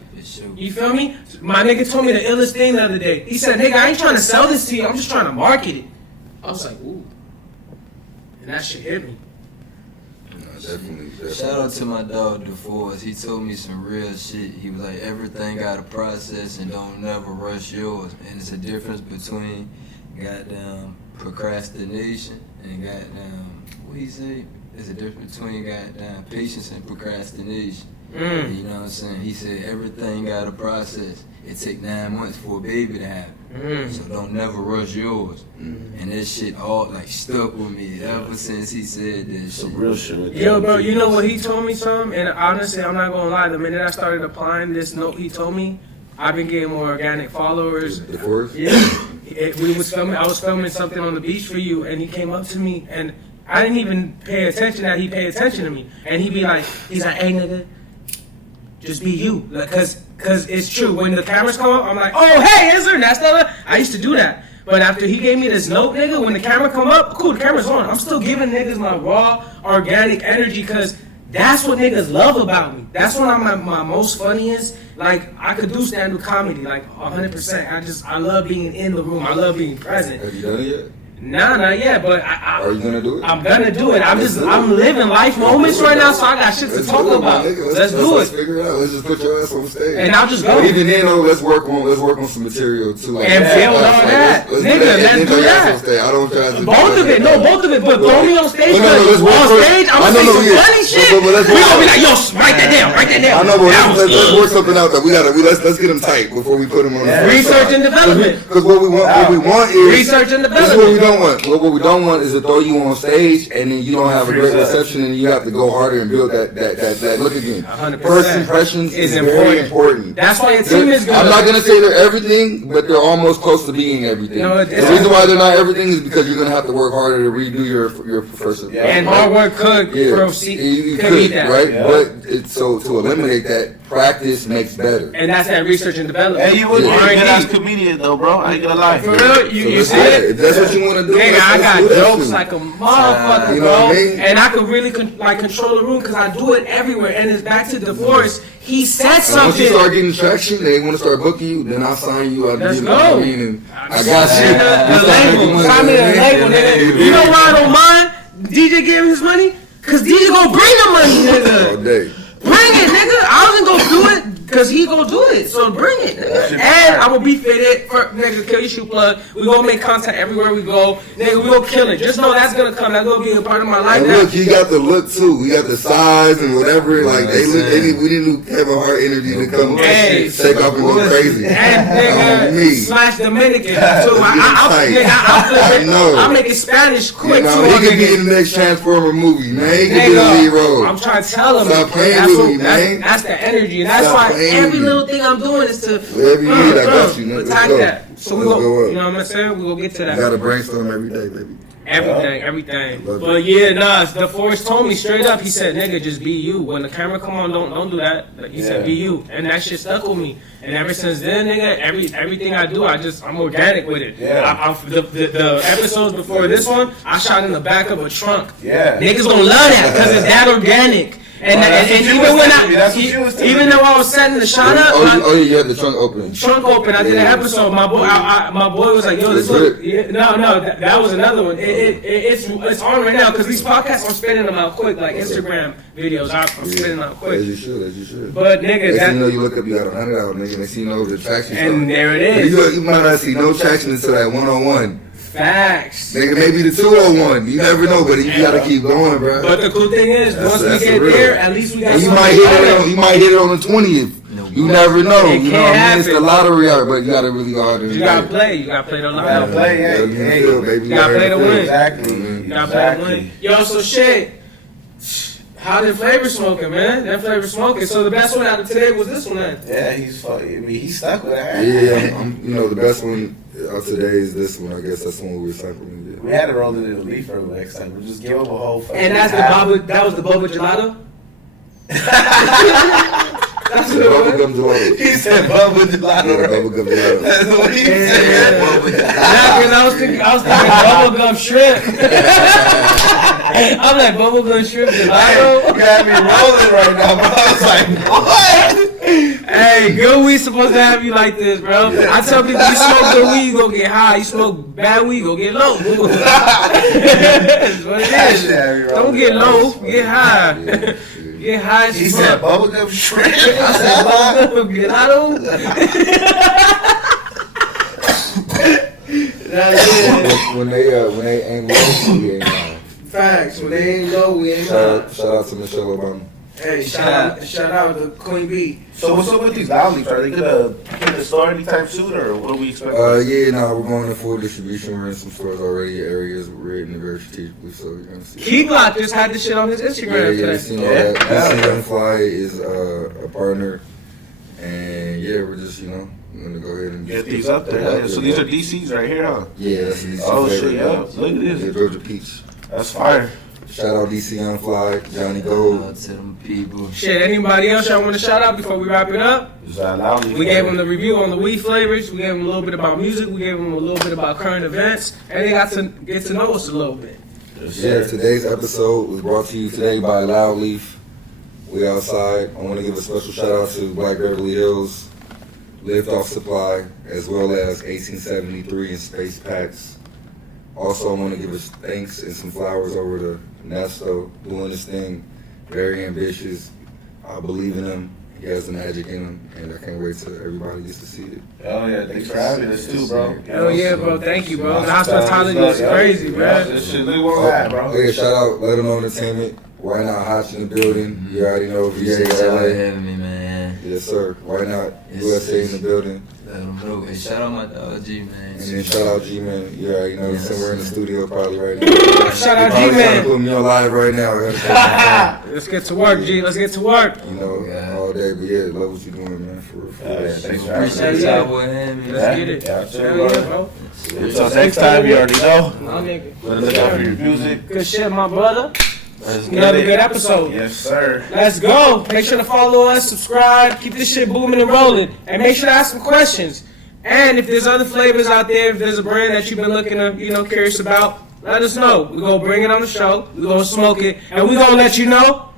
You feel me? My nigga told me the illest thing the other day. He said, nigga, I ain't trying to sell this to you, I'm just trying to market it. I was like, ooh. And that shit hit me. Definitely. Shout out to my dog DeForest. He told me some real shit. He was like, everything got a process and don't never rush yours. And it's a difference between goddamn procrastination and goddamn, what he say? There's a difference between goddamn patience and procrastination. You know what I'm saying? He said everything got a process. It take 9 months for a baby to happen. So don't never rush yours. And that shit all like stuck with me ever since he said this Some shit. real shit. Yo, bro, you know what he told me, something? And honestly, I'm not gonna lie. The minute I started applying this note he told me, I've been getting more organic followers. The forest? Yeah. I was filming something on the beach for you, and he came up to me, and I didn't even pay attention that he paid attention to me. And he's like, hey nigga, just be you. Like, cause it's true. When the cameras come up, I'm like, oh hey, is there? That's the I used to do that. But after he gave me this note, nigga, when the camera come up, cool, the camera's on. I'm still giving niggas my raw, organic energy, cause that's what niggas love about me. That's when I'm at my most funniest. Like, I could do stand-up comedy, like 100%. I love being in the room. I love being present. Have you done it yet? Nah, not yet, but Are you gonna do it? I'm gonna do it. I'm living life moments right now, so I got shit to talk about. Let's do Let's it. figure it out. Let's just put your ass on stage. And I'll just go. But even then, though, let's work on some material too. Like, And build on that. Nigga, let's do that. I don't try to Both of it. But throw me on stage. Well, no, let's work On for- stage, I'm I saying know, some yeah. funny shit. But let's We work gonna be on- like, yo, write that down. I know, but let's work something out. That let's get them tight before we put them on. The Research and development. Because what we want is Research and This is what we development. don't want. What we don't want is to throw you on stage and then you don't have a great reception and you have to go harder and build that look again. 100%. First impressions is very important. That's why your team is good. I'm not gonna say they're everything, but they're almost close to being everything. No, the reason why they're not everything is because you're gonna have to work harder to redo your first. And hard work could proceed. You could could, eat that. right? Yeah. But so to eliminate that, practice makes better. And that's that research and development. And you would be a R&D. good ass comedian though, bro. I ain't gonna lie. For real, you So see it? if that's what you want to do, Nigga, I let's got do that jokes shit. like a motherfucker, You know bro. what I mean? And I could really control the room because I do it everywhere. And it's back to DeForest. He said And once you something. start getting traction, they want to start booking you, then I'll sign you out. Let's You know what go. I mean? And I got you. The label. Sign me to the label, nigga. You know why I don't mind DJ giving his money? Because DJ gonna bring the money, All nigga. day. Bring it, nigga. I wasn't gonna do it because he gonna do it. So bring it, nigga. And I will be fitted for nigga. Kill your shoe plug. We gonna make content everywhere we go, nigga. We gonna kill it. Just know that's gonna come. That's gonna be a part of my life. And now. look, he got the look too. We got the size and whatever. Like we didn't have a hard energy to come Hey. take off and go crazy. And On me. nigga, slash Dominican. So I'll flip it. know. I'll make it Spanish You quick. know, too, he could be nigga. in the next Transformer movie, man. He could be the lead role. I'm trying to tell him. Stop playing that's with what- me, man. That's the energy. And that's Stop why playing every with me. little thing I'm doing is to Whatever you need, I got you, man. Let's attack go. that. So we Let's go, go up. you know what I'm saying? We gonna get to You that. gotta brainstorm every day, baby. Everything. Love But yeah, nah, the Forest told me straight up, he said, nigga, just be you. When the camera come on, don't do that. Like, he said, be you. And that shit stuck with me. And ever since then, nigga, everything I do, I'm organic with it. Yeah. The episodes before this one, I shot in the back of a trunk. Yeah. Niggas gonna love that because it's that organic. And, That's what and you even was when telling me. That's what you was telling even me. though I was setting the shot up, Oh, yeah, you had the trunk open. trunk open. I did an episode. My boy, my boy was like, "Yo, this look." Yeah, no, that was another one. It's on right now because these podcasts I'm spinning them out quick, like Instagram videos. I'm spinning them out As quick. you should. But nigga, Next thing you know, you look up, you got 100 out, nigga. Next thing you know, the traction and started. there it is. You might not see no traction until that 101. Facts. Nigga, maybe the 201. You never know, but you gotta keep going, bro. But the cool thing is, once we That's get the real. there, at least we got And you something might hit to it on, you might hit it on the 20th. You never know. It You know can't what I mean? It's the happen. lottery out, but you gotta really go out there. You gotta play. You gotta play the Gotta line. play, yeah. Yeah, Hey, you feel, baby. You gotta play to win. Exactly. You gotta play the win. Yo, so shit. How did Flavor Smoking, man? That Flavor Smoking. So the best one out of today was this one, then. Yeah, he's fucking. I mean, he's stuck with that. Yeah, you know, the best one of today is this one. I guess that's the one we were sampling. We had to roll it in the leaf for next time. We'll just give him a whole fucking. And that's the Bubba. That was the Bubba Gelato. That's Yeah, what it was. bubblegum gelato. He said Bubba Yeah, Gelato. bubblegum gelato. That's what he Yeah. said. Nah, cause I was thinking bubblegum shrimp. I'm like bubblegum shrimp You gelato. got me rolling right now, bro. I was like, what? Hey, good weed supposed to have you like this, bro. I tell people you smoke good weed, you gonna get high. You smoke bad weed, you gonna get low. That's what it is. Don't get low, get high. Yeah. Get high as He fuck. said bubblegum shrimp. Gelato. That's it. When they ain't low, we ain't high. Facts. When they ain't low, we ain't high. Shout out to Michelle Obama. Hey, shout out to Queen B. So what's up with these loud leaves? Are they gonna hit the store anytime soon, or what do we expect? Yeah, we're going to full distribution. We're in some stores already, areas we're in very strategically, so you're gonna see. Key Block just had this shit on his Instagram Yeah, today. seen all that. DC Young Fly is a partner, and yeah, we're just gonna go ahead and Get these up there. Yeah, so these are DCs right here, huh? Yeah, that's DC. Oh shit, favorite. yeah. Look at Yeah, this. Georgia Peach. That's fire. Shout out DC Young Fly, Johnny Shout Gold. out to them people. Shit, anybody else y'all want to shout out before we wrap it up? Is that loud leaf? We gave them the review on the weed flavors. We gave them a little bit about music. We gave them a little bit about current events. And they got to get to know us a little bit. Yeah, today's episode was brought to you today by Loudleaf. We outside. I want to give a special shout out to Black Beverly Hills, Liftoff Supply, as well as 1873 and Space Packs. Also, I want to give us thanks and some flowers over to Nesto, doing this thing, very ambitious. I believe in him. He has the magic in him, and I can't wait till everybody gets to see it. Oh yeah, thanks for having us too, bro. Hell yeah, bro. Thank you, bro. The hospitality was crazy, man. This shit really won't happen, bro. Oh yeah, shout out Let 'em Know Entertainment. Right now, Hotch in the building. You already know Appreciate VA y'all LA. having me, man. Yes, sir. Why not? Yes, USA in yes. the building. Let them know. Hey, shout out my dog G, man. And then shout out G-Man. You already know. Yes. Somewhere in the studio probably right now. Shout out Probably trying to G-Man. put me on live right now. Let's get to work, G. Let's get to work. You know, Yeah. all day. But yeah, love what you're doing, man. For Yeah, real. thanks for having us. Appreciate Yeah. y'all boy having me. Let's get it. Yeah, Hell yeah, bro. Until next time, you already know. My nigga. Look out for your music. Good shit, my brother. Let's get Another it. good episode. Yes, sir. Let's go. Make sure to follow us, subscribe, keep this shit booming and rolling. And make sure to ask some questions. And if there's other flavors out there, if there's a brand that you've been looking to, curious about, let us know. We're going to bring it on the show. We're going to smoke it. And we're going to let you know.